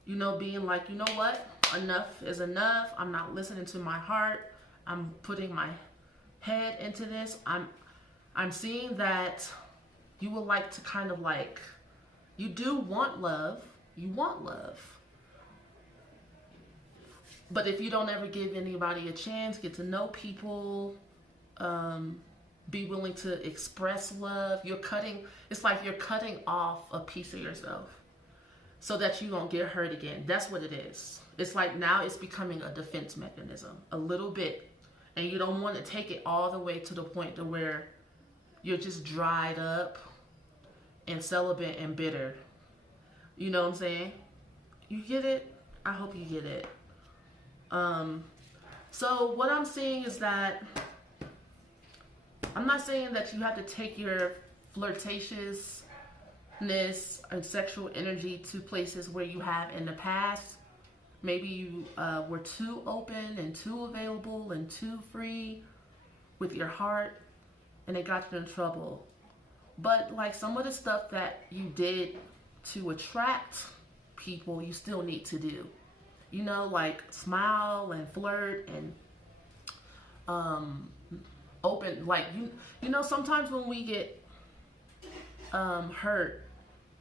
you know, being like, you know what? Enough is enough. I'm not listening to my heart. I'm putting my head into this. I'm seeing that you would like to kind of like, you do want love. You want love. But if you don't ever give anybody a chance, get to know people, be willing to express love, it's like you're cutting off a piece of yourself so that you don't get hurt again. That's what it is. It's like now it's becoming a defense mechanism, a little bit. And you don't want to take it all the way to the point to where you're just dried up and celibate and bitter. You know what I'm saying? You get it? I hope you get it. So what I'm seeing is that I'm not saying that you have to take your flirtatiousness and sexual energy to places where you have in the past. Maybe you were too open and too available and too free with your heart, and it got you in trouble. But like some of the stuff that you did to attract people, you still need to do. You know, like smile and flirt and open. Like you know, sometimes when we get hurt,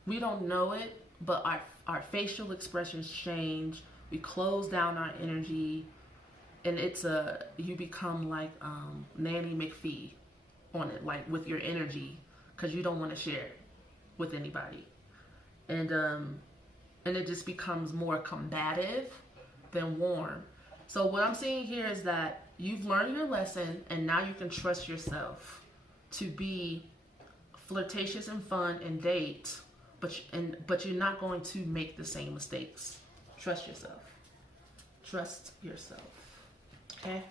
we don't know it, but our facial expressions change. We close down our energy, and you become like Nanny McPhee on it, like with your energy, because you don't want to share it with anybody, and it just becomes more combative than warm. So what I'm seeing here is that you've learned your lesson, and now you can trust yourself to be flirtatious and fun and date, but you're not going to make the same mistakes. Trust yourself. Trust yourself. Okay?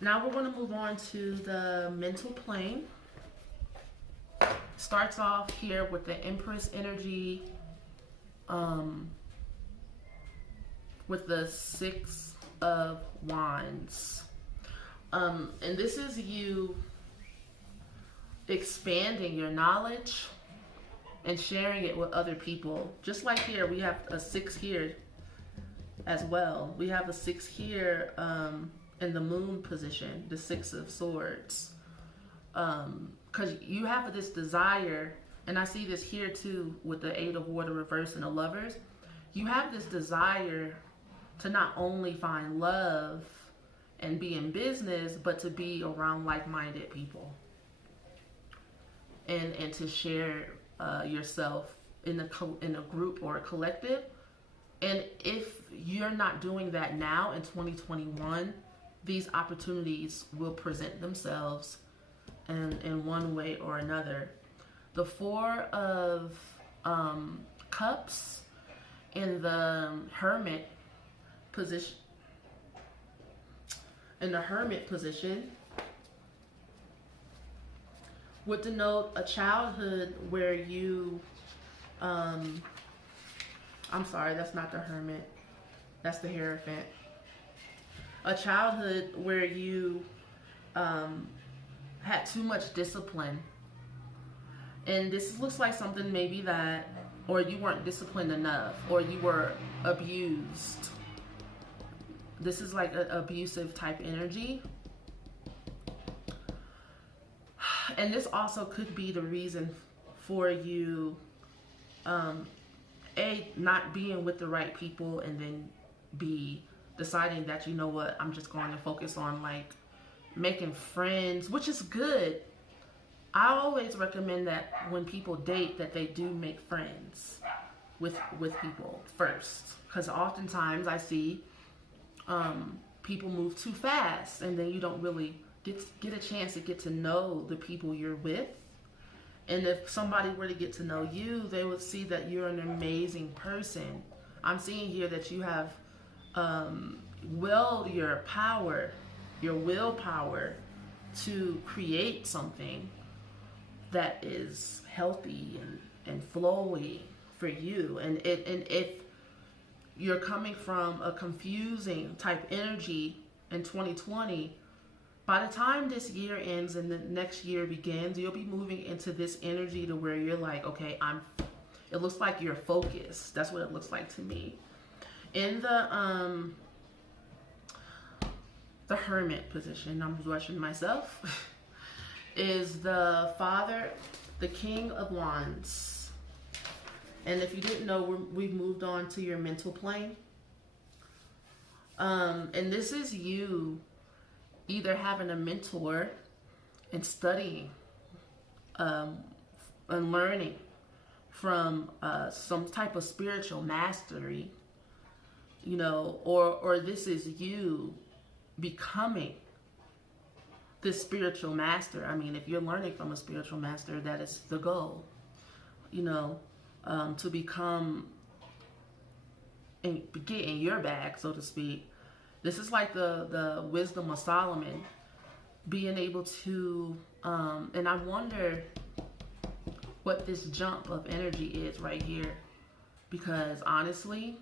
Now we're going to move on to the mental plane. Starts off here with the Empress energy, with the Six of Wands. And this is you expanding your knowledge and sharing it with other people. Just like here, we have a 6 here as well. We have a 6 here in the moon position, the 6 of Swords. Because you have this desire, and I see this here too with the 8 of Water reverse and the Lovers. You have this desire to not only find love and be in business, but to be around like-minded people. And to share yourself in a group or a collective. And if you're not doing that now in 2021, these opportunities will present themselves in one way or another. The 4 of Cups in the Hermit position. Would denote a childhood where you, I'm sorry, that's not the Hermit, that's the Hierophant. A childhood where you had too much discipline. And this looks like something maybe that, or you weren't disciplined enough, or you were abused. This is like an abusive type energy. And this also could be the reason for you, A, not being with the right people, and then B, deciding that, you know what, I'm just going to focus on like making friends, which is good. I always recommend that when people date that they do make friends with people first, because oftentimes I see people move too fast, and then you don't really get a chance to get to know the people you're with. And if somebody were to get to know you, they would see that you're an amazing person. I'm seeing here that you have your willpower to create something that is healthy and flowy for you. And if you're coming from a confusing type energy in 2020, by the time this year ends and the next year begins, you'll be moving into this energy to where you're like, okay, it looks like you're focused. That's what it looks like to me. In the Hermit position, I'm rushing myself, is the Father, the King of Wands. And if you didn't know, we've moved on to your mental plane. And this is you either having a mentor and studying and learning from some type of spiritual mastery, you know, or this is you becoming this spiritual master. I mean, if you're learning from a spiritual master, that is the goal, you know, to become and get in your bag, so to speak. This is like the wisdom of Solomon, being able to, and I wonder what this jump of energy is right here, because honestly,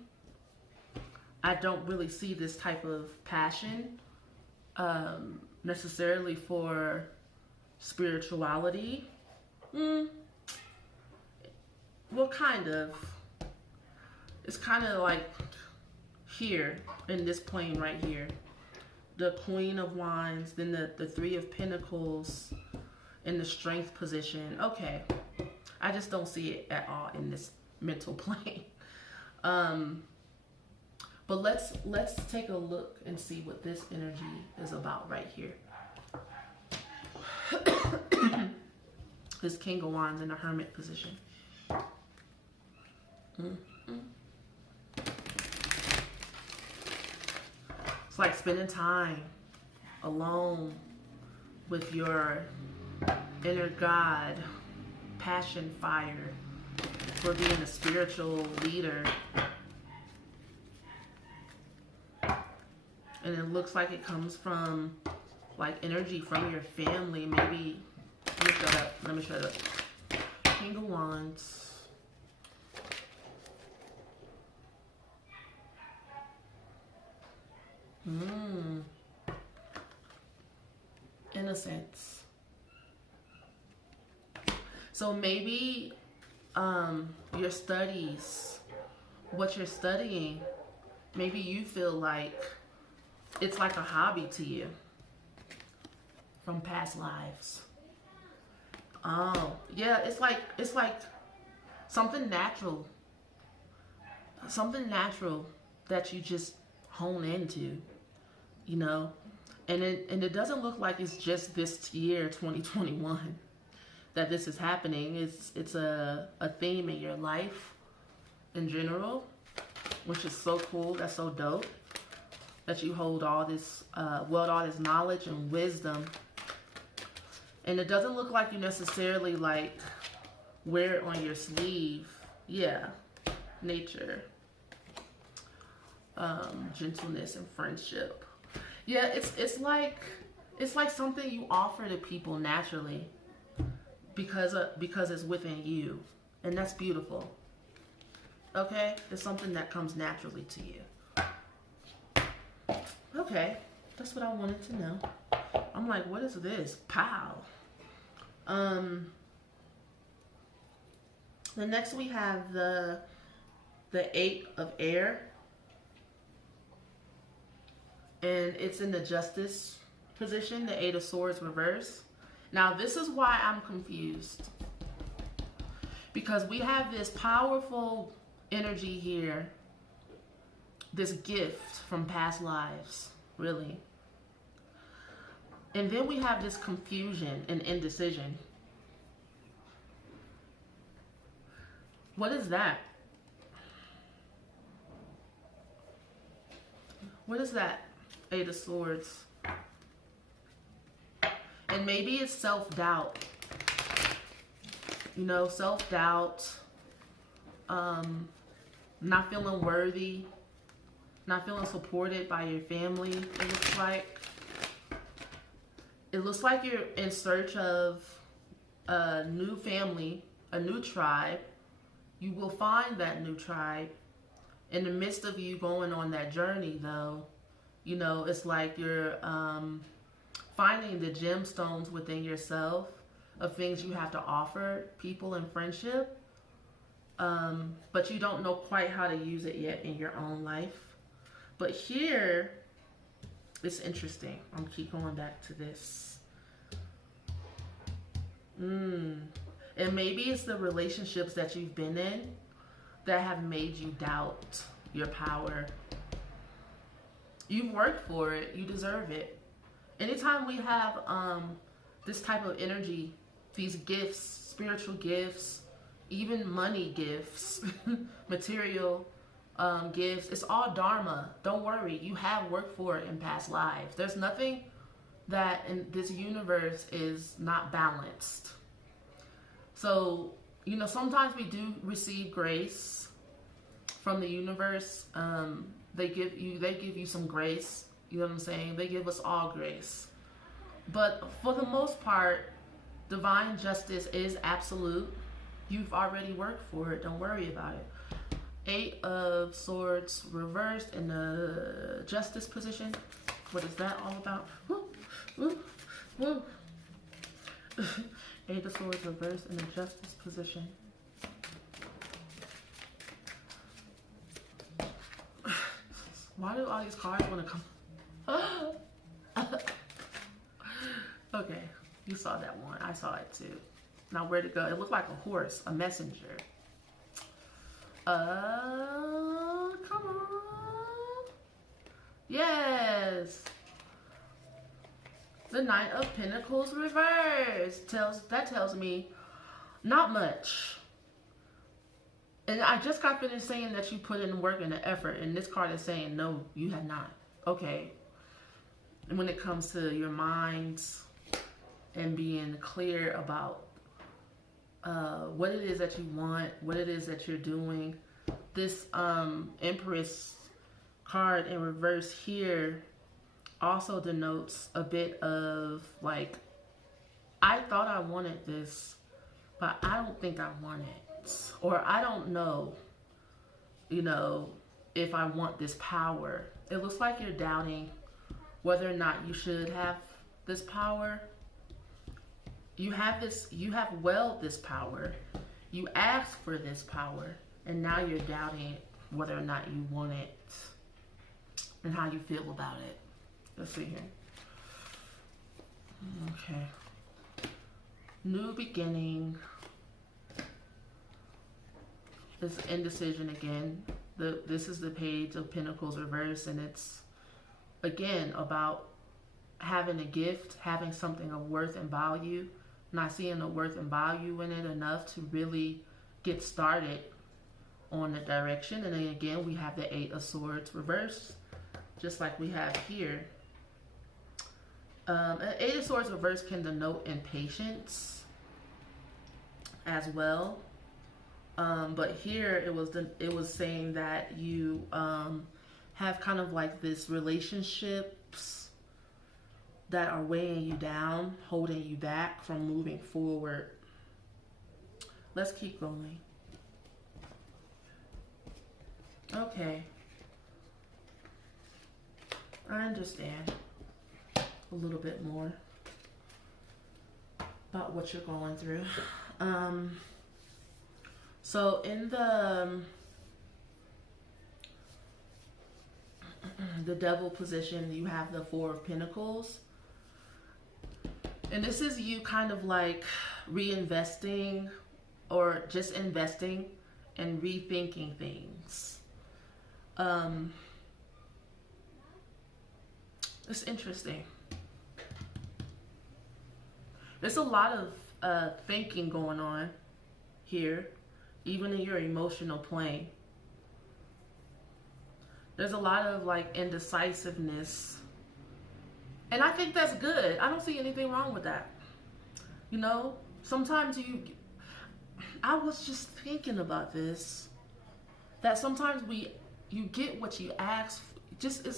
I don't really see this type of passion necessarily for spirituality. Well, kind of. It's kind of like here in this plane right here. The Queen of Wands, then the Three of Pentacles in the Strength position. Okay. I just don't see it at all in this mental plane. But let's take a look and see what this energy is about right here. This King of Wands in the Hermit position. It's like spending time alone with your inner God, passion fire for being a spiritual leader. And it looks like it comes from like energy from your family. Maybe, let me shut up. King of Wands. Innocence. So maybe your studies, what you're studying, maybe you feel like it's like a hobby to you from past lives. Oh, yeah, it's like something natural that you just hone into, you know, and it doesn't look like it's just this year, 2021, that this is happening. It's a theme in your life in general, which is so cool. That's so dope that you hold all this, all this knowledge and wisdom. And it doesn't look like you necessarily like wear it on your sleeve. Yeah, nature, gentleness and friendship. Yeah, it's like something you offer to people naturally because it's within you, and that's beautiful. Okay, it's something that comes naturally to you. Okay, that's what I wanted to know. I'm like, what is this? Pow. The next we have the Eight of Air, and it's in the Justice position, the Eight of Swords reverse. Now this is why I'm confused, because we have this powerful energy here, this gift from past lives, really. And then we have this confusion and indecision. What is that? What is that? Eight of Swords. And maybe it's self-doubt. You know, self-doubt. Not feeling worthy. Not feeling supported by your family, it looks like. It looks like you're in search of a new family, a new tribe. You will find that new tribe. In the midst of you going on that journey, though, you know, it's like you're finding the gemstones within yourself of things you have to offer people in friendship. But you don't know quite how to use it yet in your own life. But here, it's interesting. I'm keep going back to this. And maybe it's the relationships that you've been in that have made you doubt your power. You've worked for it. You deserve it. Anytime we have this type of energy, these gifts, spiritual gifts, even money gifts, material gifts, it's all dharma. Don't worry, you have worked for it in past lives. There's nothing that in this universe is not balanced. So, you know, sometimes we do receive grace from the universe. They give you some grace. You know what I'm saying? They give us all grace. But for the most part, divine justice is absolute. You've already worked for it. Don't worry about it. 8 of Swords reversed in the justice position. What is that all about? Woo, woo, woo. 8 of Swords reversed in the justice position. Why do all these cards want to come? Okay, you saw that one. I saw it too. Now where'd it go? It looked like a horse, a messenger. Come on. Yes. The Knight of Pentacles reversed. That tells me not much. And I just got finished saying that you put in work and the effort, and this card is saying no, you have not. Okay. And when it comes to your minds and being clear about what it is that you want, what it is that you're doing. This Empress card in reverse here also denotes a bit of like, I thought I wanted this, but I don't think I want it. Or I don't know, you know, if I want this power. It looks like you're doubting whether or not you should have this power. You have willed this power. You asked for this power, and now you're doubting whether or not you want it and how you feel about it. Let's see here. Okay. New beginning. This indecision again. This is the Page of Pentacles reverse, and it's again about having a gift, having something of worth and value, not seeing the worth and value in it enough to really get started on the direction. And then again, we have the 8 of Swords reversed, just like we have here. An 8 of Swords reversed can denote impatience as well. But here it was saying that you have kind of like this relationships that are weighing you down, holding you back from moving forward. Let's keep going. Okay. I understand a little bit more about what you're going through. So in the Devil position, you have the Four of Pentacles. And this is you kind of like reinvesting or just investing and rethinking things. It's interesting. There's a lot of thinking going on here, even in your emotional plane. There's a lot of like indecisiveness. And I think that's good. I don't see anything wrong with that. You know, sometimes I was just thinking about this, that sometimes you get what you ask.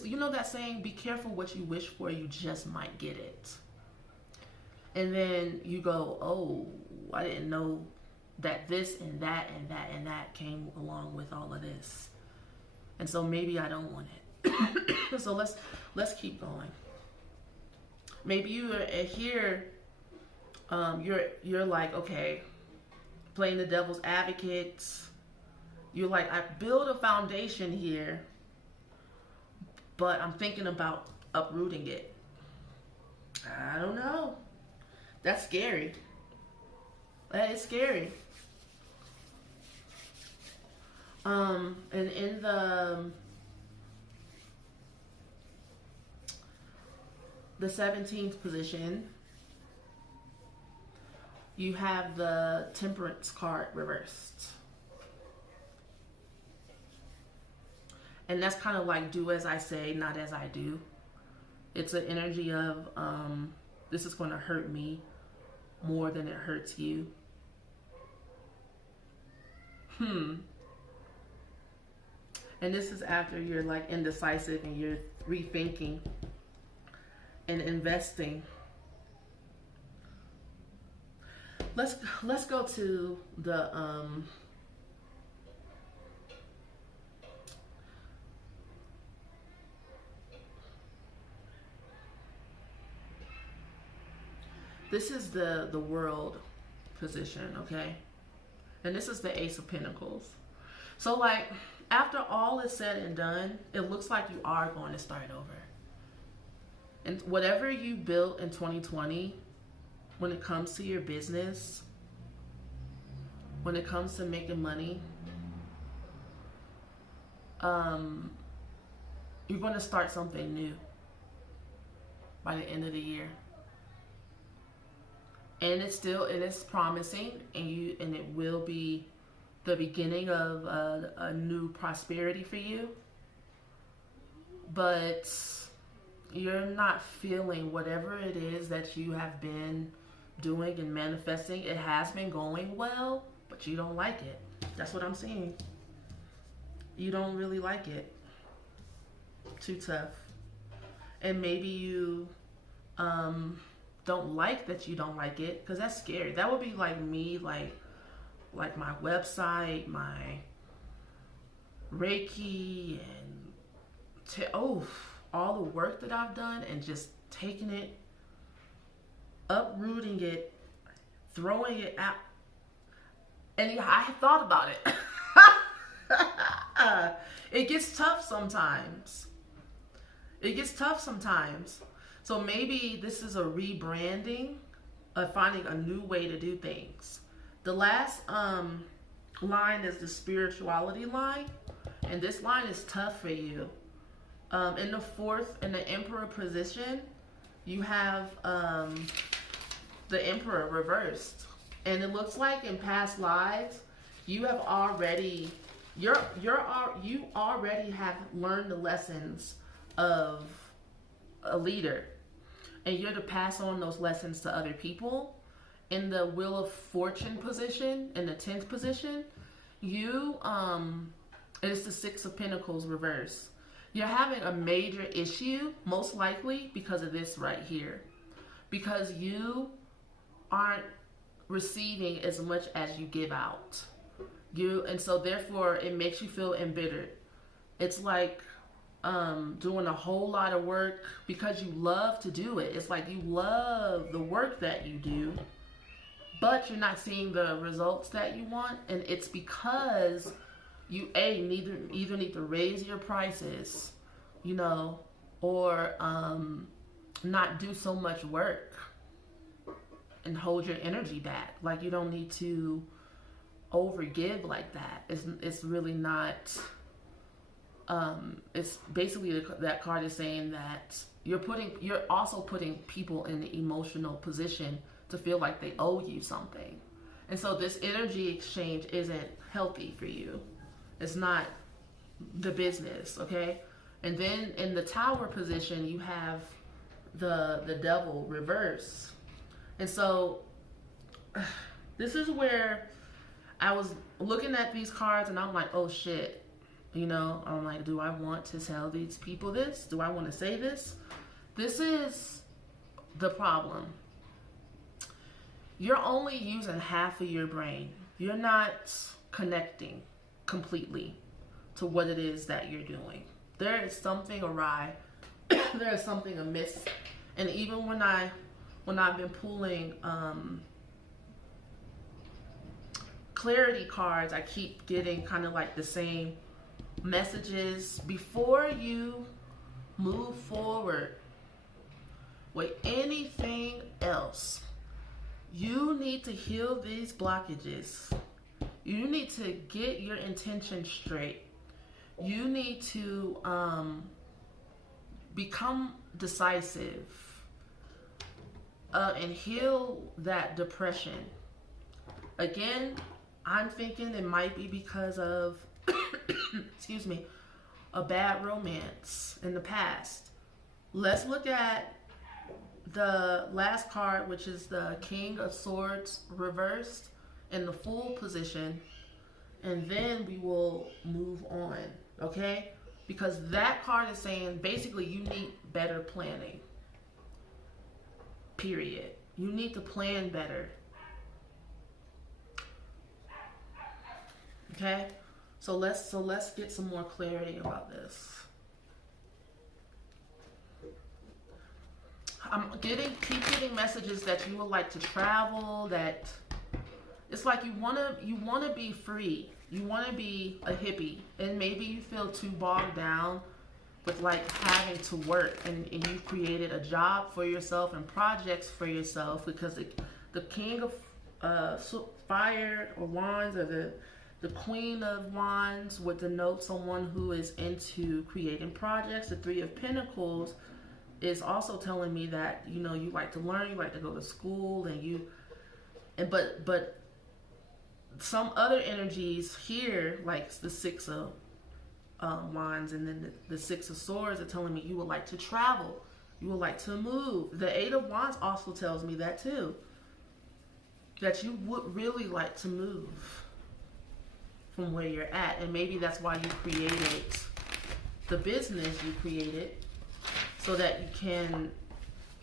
You know that saying, be careful what you wish for, you just might get it. And then you go, oh, I didn't know that this and that and that and that came along with all of this. And so maybe I don't want it. So let's keep going. Maybe you are here, you're like, okay, playing the devil's advocate. You're like, I build a foundation here, but I'm thinking about uprooting it. I don't know. That's scary. That is scary. And in the 17th position, you have the Temperance card reversed. And that's kind of like do as I say, not as I do. It's an energy of this is going to hurt me more than it hurts you. And this is after you're like indecisive and you're rethinking and investing. Let's go to the this is the world position, okay? And this is the Ace of Pentacles. So like after all is said and done, it looks like you are going to start over. And whatever you built in 2020, when it comes to your business, when it comes to making money, you're going to start something new by the end of the year. And it is promising, and it will be the beginning of a new prosperity for you. But you're not feeling whatever it is that you have been doing and manifesting. It has been going well, but you don't like it. That's what I'm seeing. You don't really like it. Too tough. And maybe you don't like that you don't like it, because that's scary. That would be like me, like my website, my Reiki, and all the work that I've done, and just taking it, uprooting it, throwing it out. And I thought about it. It gets tough sometimes. It gets tough sometimes. So maybe this is a rebranding of finding a new way to do things. The last line is the spirituality line. And this line is tough for you. In the Emperor position, you have the Emperor reversed. And it looks like in past lives, you already have learned the lessons of a leader, and you're to pass on those lessons to other people. In the Wheel of Fortune position, in the 10th position, it's the Six of Pentacles reverse. You're having a major issue, most likely because of this right here, because you aren't receiving as much as you give out. And so therefore it makes you feel embittered. It's like doing a whole lot of work because you love to do it. It's like you love the work that you do, but you're not seeing the results that you want. And it's because you either need to raise your prices, or not do so much work and hold your energy back. Like, you don't need to overgive like that. It's really not. It's basically that card is saying that you're also putting people in the emotional position to feel like they owe you something. And so this energy exchange isn't healthy for you. It's not the business, okay? And then in the Tower position, you have the Devil reverse. And so this is where I was looking at these cards and I'm like, oh shit. I'm like, do I want to tell these people this? Do I want to say this? This is the problem. You're only using half of your brain. You're not connecting completely to what it is that you're doing. There is something awry. There is something amiss. And even when I've been pulling clarity cards, I keep getting kind of like the same messages. Before you move forward with anything else, you need to heal these blockages. You need to get your intention straight. You need to become decisive and heal that depression. Again, I'm thinking it might be because of excuse me, a bad romance in the past. Let's look at the last card, which is the King of Swords reversed in the Fool position, and then we will move on, okay? Because that card is saying basically you need better planning. Period. You need to plan better. Okay? So let's get some more clarity about this. Keep getting messages that you would like to travel, that it's like you wanna be free. You wanna be a hippie, and maybe you feel too bogged down with like having to work, and you've created a job for yourself and projects for yourself, because the King of Fire or Wands, or the Queen of Wands would denote someone who is into creating projects. The Three of Pentacles is also telling me that, you know, you like to learn, you like to go to school, but some other energies here, like the Six of Wands and then the Six of Swords, are telling me you would like to travel, you would like to move. The Eight of Wands also tells me that too, that you would really like to move from where you're at, and maybe that's why you created the business you created, so that you can,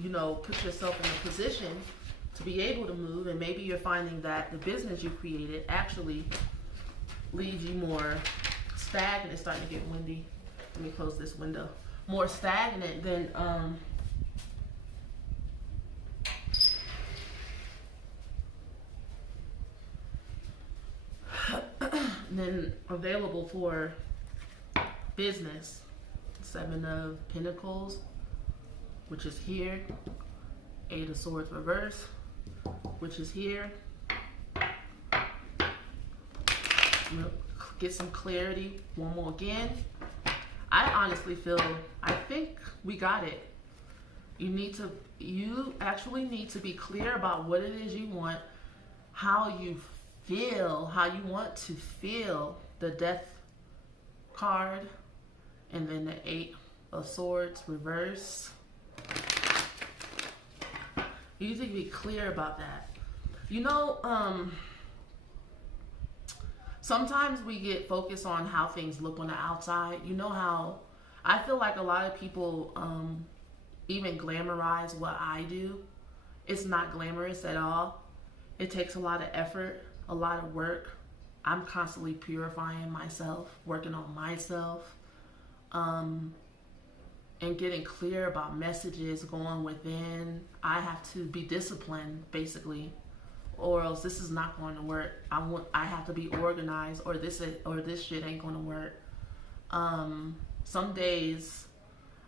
you know, put yourself in a position to be able to move. And maybe you're finding that the business you created actually leaves you more stagnant. It's starting to get windy. Let me close this window. More stagnant than available for business. Seven of Pentacles, which is here. Eight of Swords reverse, which is here. Get some clarity one more again. I honestly I think we got it. You actually need to be clear about what it is you want, how you feel, how you want to feel. The Death card, and then the Eight of Swords reverse. You need to be clear about that. You know, sometimes we get focused on how things look on the outside. You know how I feel like a lot of people even glamorize what I do. It's not glamorous at all. It takes a lot of effort, a lot of work. I'm constantly purifying myself, working on myself, and getting clear about messages going within. I have to be disciplined, basically, or else this is not going to work. I have to be organized, or this shit ain't going to work. Some days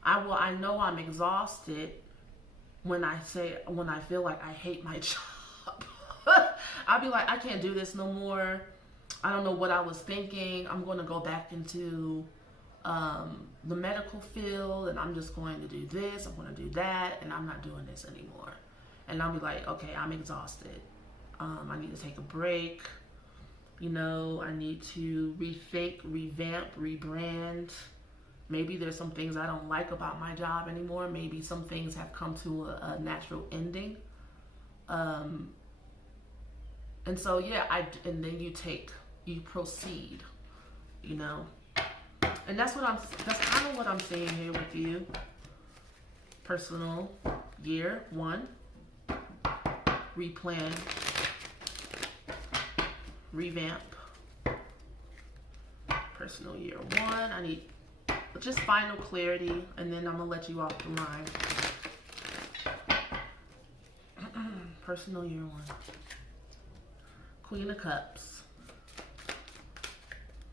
I know I'm exhausted when I feel like I hate my job. I'll be like, I can't do this no more. I don't know what I was thinking. I'm going to go back into the medical field, and I'm just going to do this, I'm going to do that, and I'm not doing this anymore. And I'll be like, okay, I'm exhausted. I need to take a break. You know, I need to rethink, revamp, rebrand. Maybe there's some things I don't like about my job anymore. Maybe some things have come to a natural ending. And so, yeah, and then you proceed, you know. And that's kind of what I'm saying here with you. Personal year 1. Replan. Revamp. Personal year 1. I need just final clarity, and then I'm going to let you off the line. Personal year 1. Queen of Cups.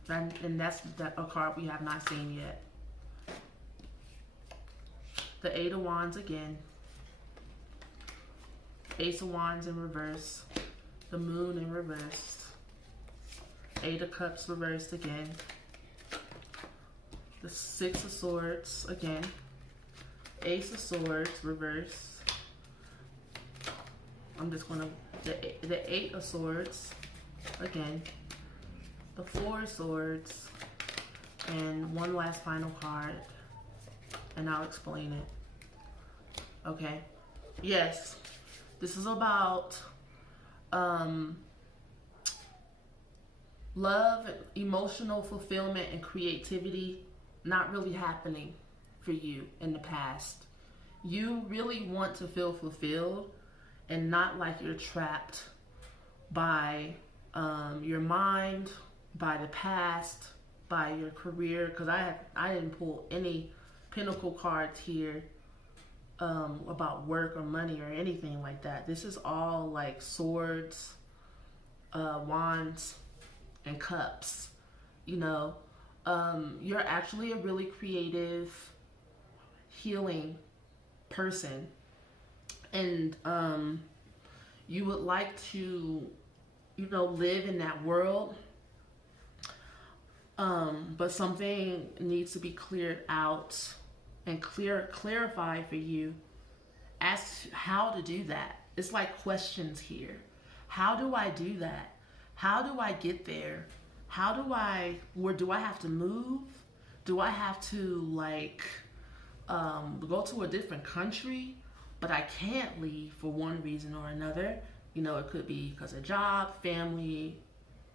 And that's a card we have not seen yet. The Eight of Wands again. Ace of Wands in reverse. The Moon in reverse. Eight of Cups reversed again. The Six of Swords again. Ace of Swords reverse. I'm just going to... The Eight of Swords again. The Four of Swords, and one last final card, and I'll explain it. Okay. Yes, this is about Love, emotional fulfillment, and creativity, not really happening for you in the past. You really want to feel fulfilled and not like you're trapped by your mind, by the past, by your career. Because I didn't pull any Pentacle cards here about work or money or anything like that. This is all like swords, wands, and cups. You know, you're actually a really creative, healing person, and you would like to, you know, live in that world, but something needs to be cleared out and clarified for you as to how to do that. It's like questions here. How do I do that? How do I get there? Where do I have to move? Do I have to like go to a different country, but I can't leave for one reason or another? You know, it could be because of job, family,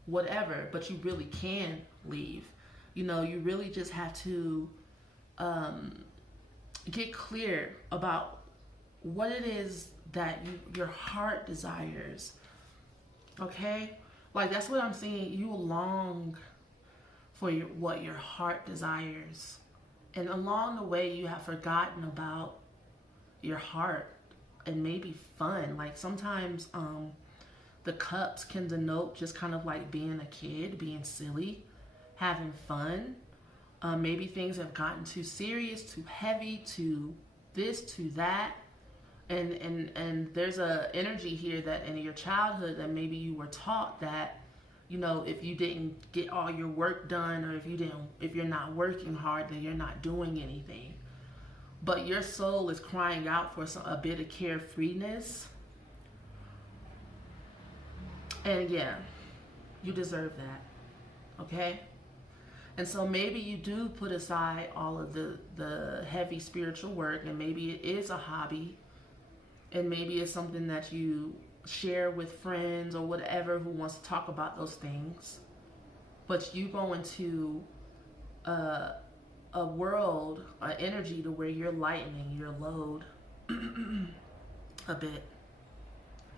whatever, but you really can leave. You know, you really just have to get clear about what it is that your heart desires. Okay? Like, that's what I'm saying. You long for what your heart desires. And along the way, you have forgotten about your heart and maybe fun. Like, sometimes the cups can denote just kind of like being a kid, being silly, having fun. Maybe things have gotten too serious, too heavy, too this, too that. And there's a energy here that in your childhood that maybe you were taught that, you know, if you didn't get all your work done, or if you're not working hard, then you're not doing anything. But your soul is crying out for a bit of carefreeness. And yeah, you deserve that. Okay? And so maybe you do put aside all of the heavy spiritual work, and maybe it is a hobby, and maybe it's something that you share with friends or whatever who wants to talk about those things. But you go into a world, an energy to where you're lightening your load a bit,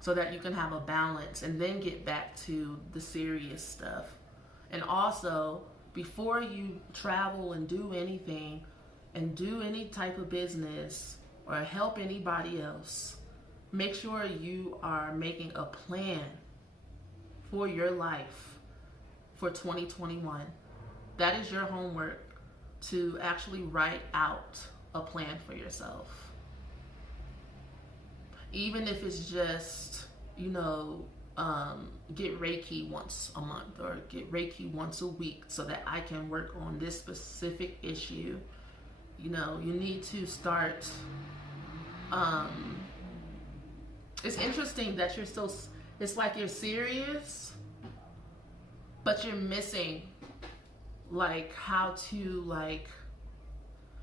so that you can have a balance and then get back to the serious stuff. And also, before you travel and do anything and do any type of business or help anybody else, make sure you are making a plan for your life for 2021. That is your homework, to actually write out a plan for yourself. Even if it's just, you know, get Reiki once a month or get Reiki once a week so that I can work on this specific issue. You know, you need to start, it's interesting that you're still, it's like you're serious, but you're missing like how to like,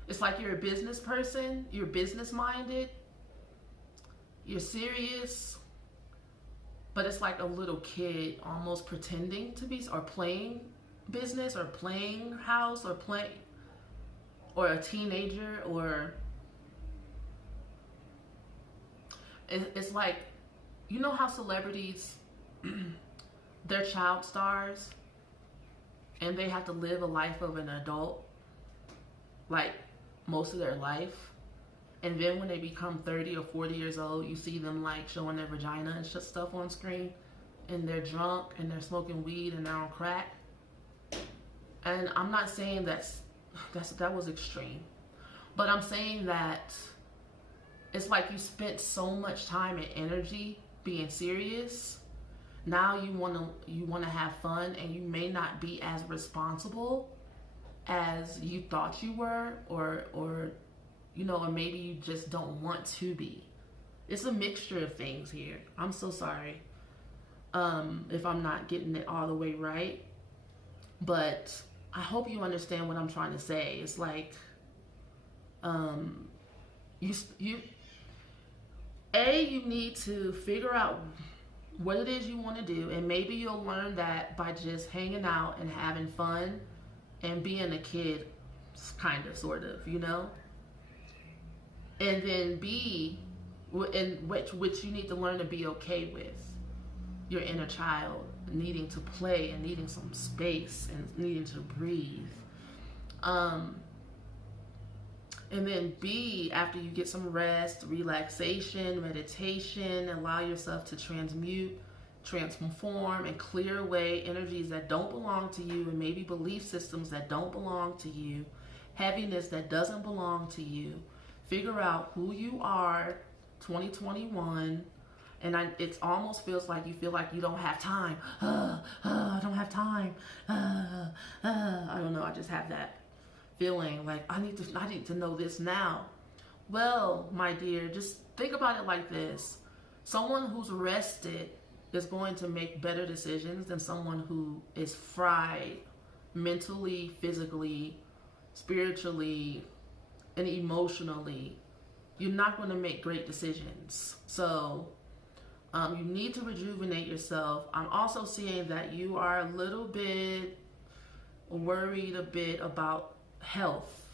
it's like you're a business person, you're business minded, you're serious, but it's like a little kid almost pretending to be, or playing business, or playing house, or or a teenager, or it's like, you know how celebrities, they're child stars and they have to live a life of an adult like most of their life, and then when they become 30 or 40 years old, you see them like showing their vagina and stuff on screen, and they're drunk and they're smoking weed and they're on crack. And I'm not saying that was extreme, but I'm saying that it's like you spent so much time and energy being serious. Now you want to have fun, and you may not be as responsible as you thought you were, or you know, or maybe you just don't want to be. It's a mixture of things here. I'm so sorry if I'm not getting it all the way right, but I hope you understand what I'm trying to say. It's like you need to figure out what it is you want to do, and maybe you'll learn that by just hanging out and having fun and being a kid, kind of, sort of, you know. And then B, in which you need to learn to be okay with your inner child needing to play and needing some space and needing to breathe. And then B, after you get some rest, relaxation, meditation, allow yourself to transmute, transform, and clear away energies that don't belong to you, and maybe belief systems that don't belong to you, heaviness that doesn't belong to you. Figure out who you are, 2021, and it almost feels like you feel like you don't have time. I don't have time. I don't know, I just have that feeling like I need to know this now. Well, my dear, just think about it like this. Someone who's rested is going to make better decisions than someone who is fried mentally, physically, spiritually, and emotionally. You're not going to make great decisions. So you need to rejuvenate yourself. I'm also seeing that you are a little bit worried a bit about health,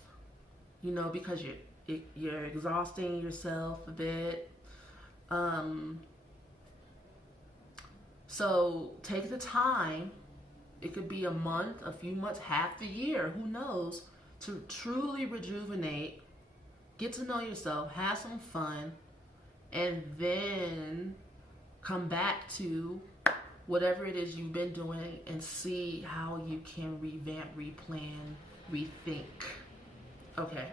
you know, because you're exhausting yourself a bit. So take the time, it could be a month, a few months, half the year, who knows, to truly rejuvenate, get to know yourself, have some fun, and then come back to whatever it is you've been doing and see how you can revamp, replan, rethink. Okay,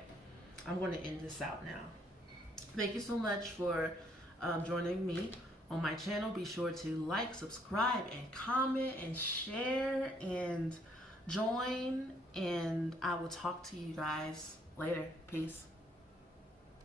I'm going to end this out now. Thank you so much for joining me on my channel. Be sure to like, subscribe, and comment, and share, and join, and I will talk to you guys later. Peace.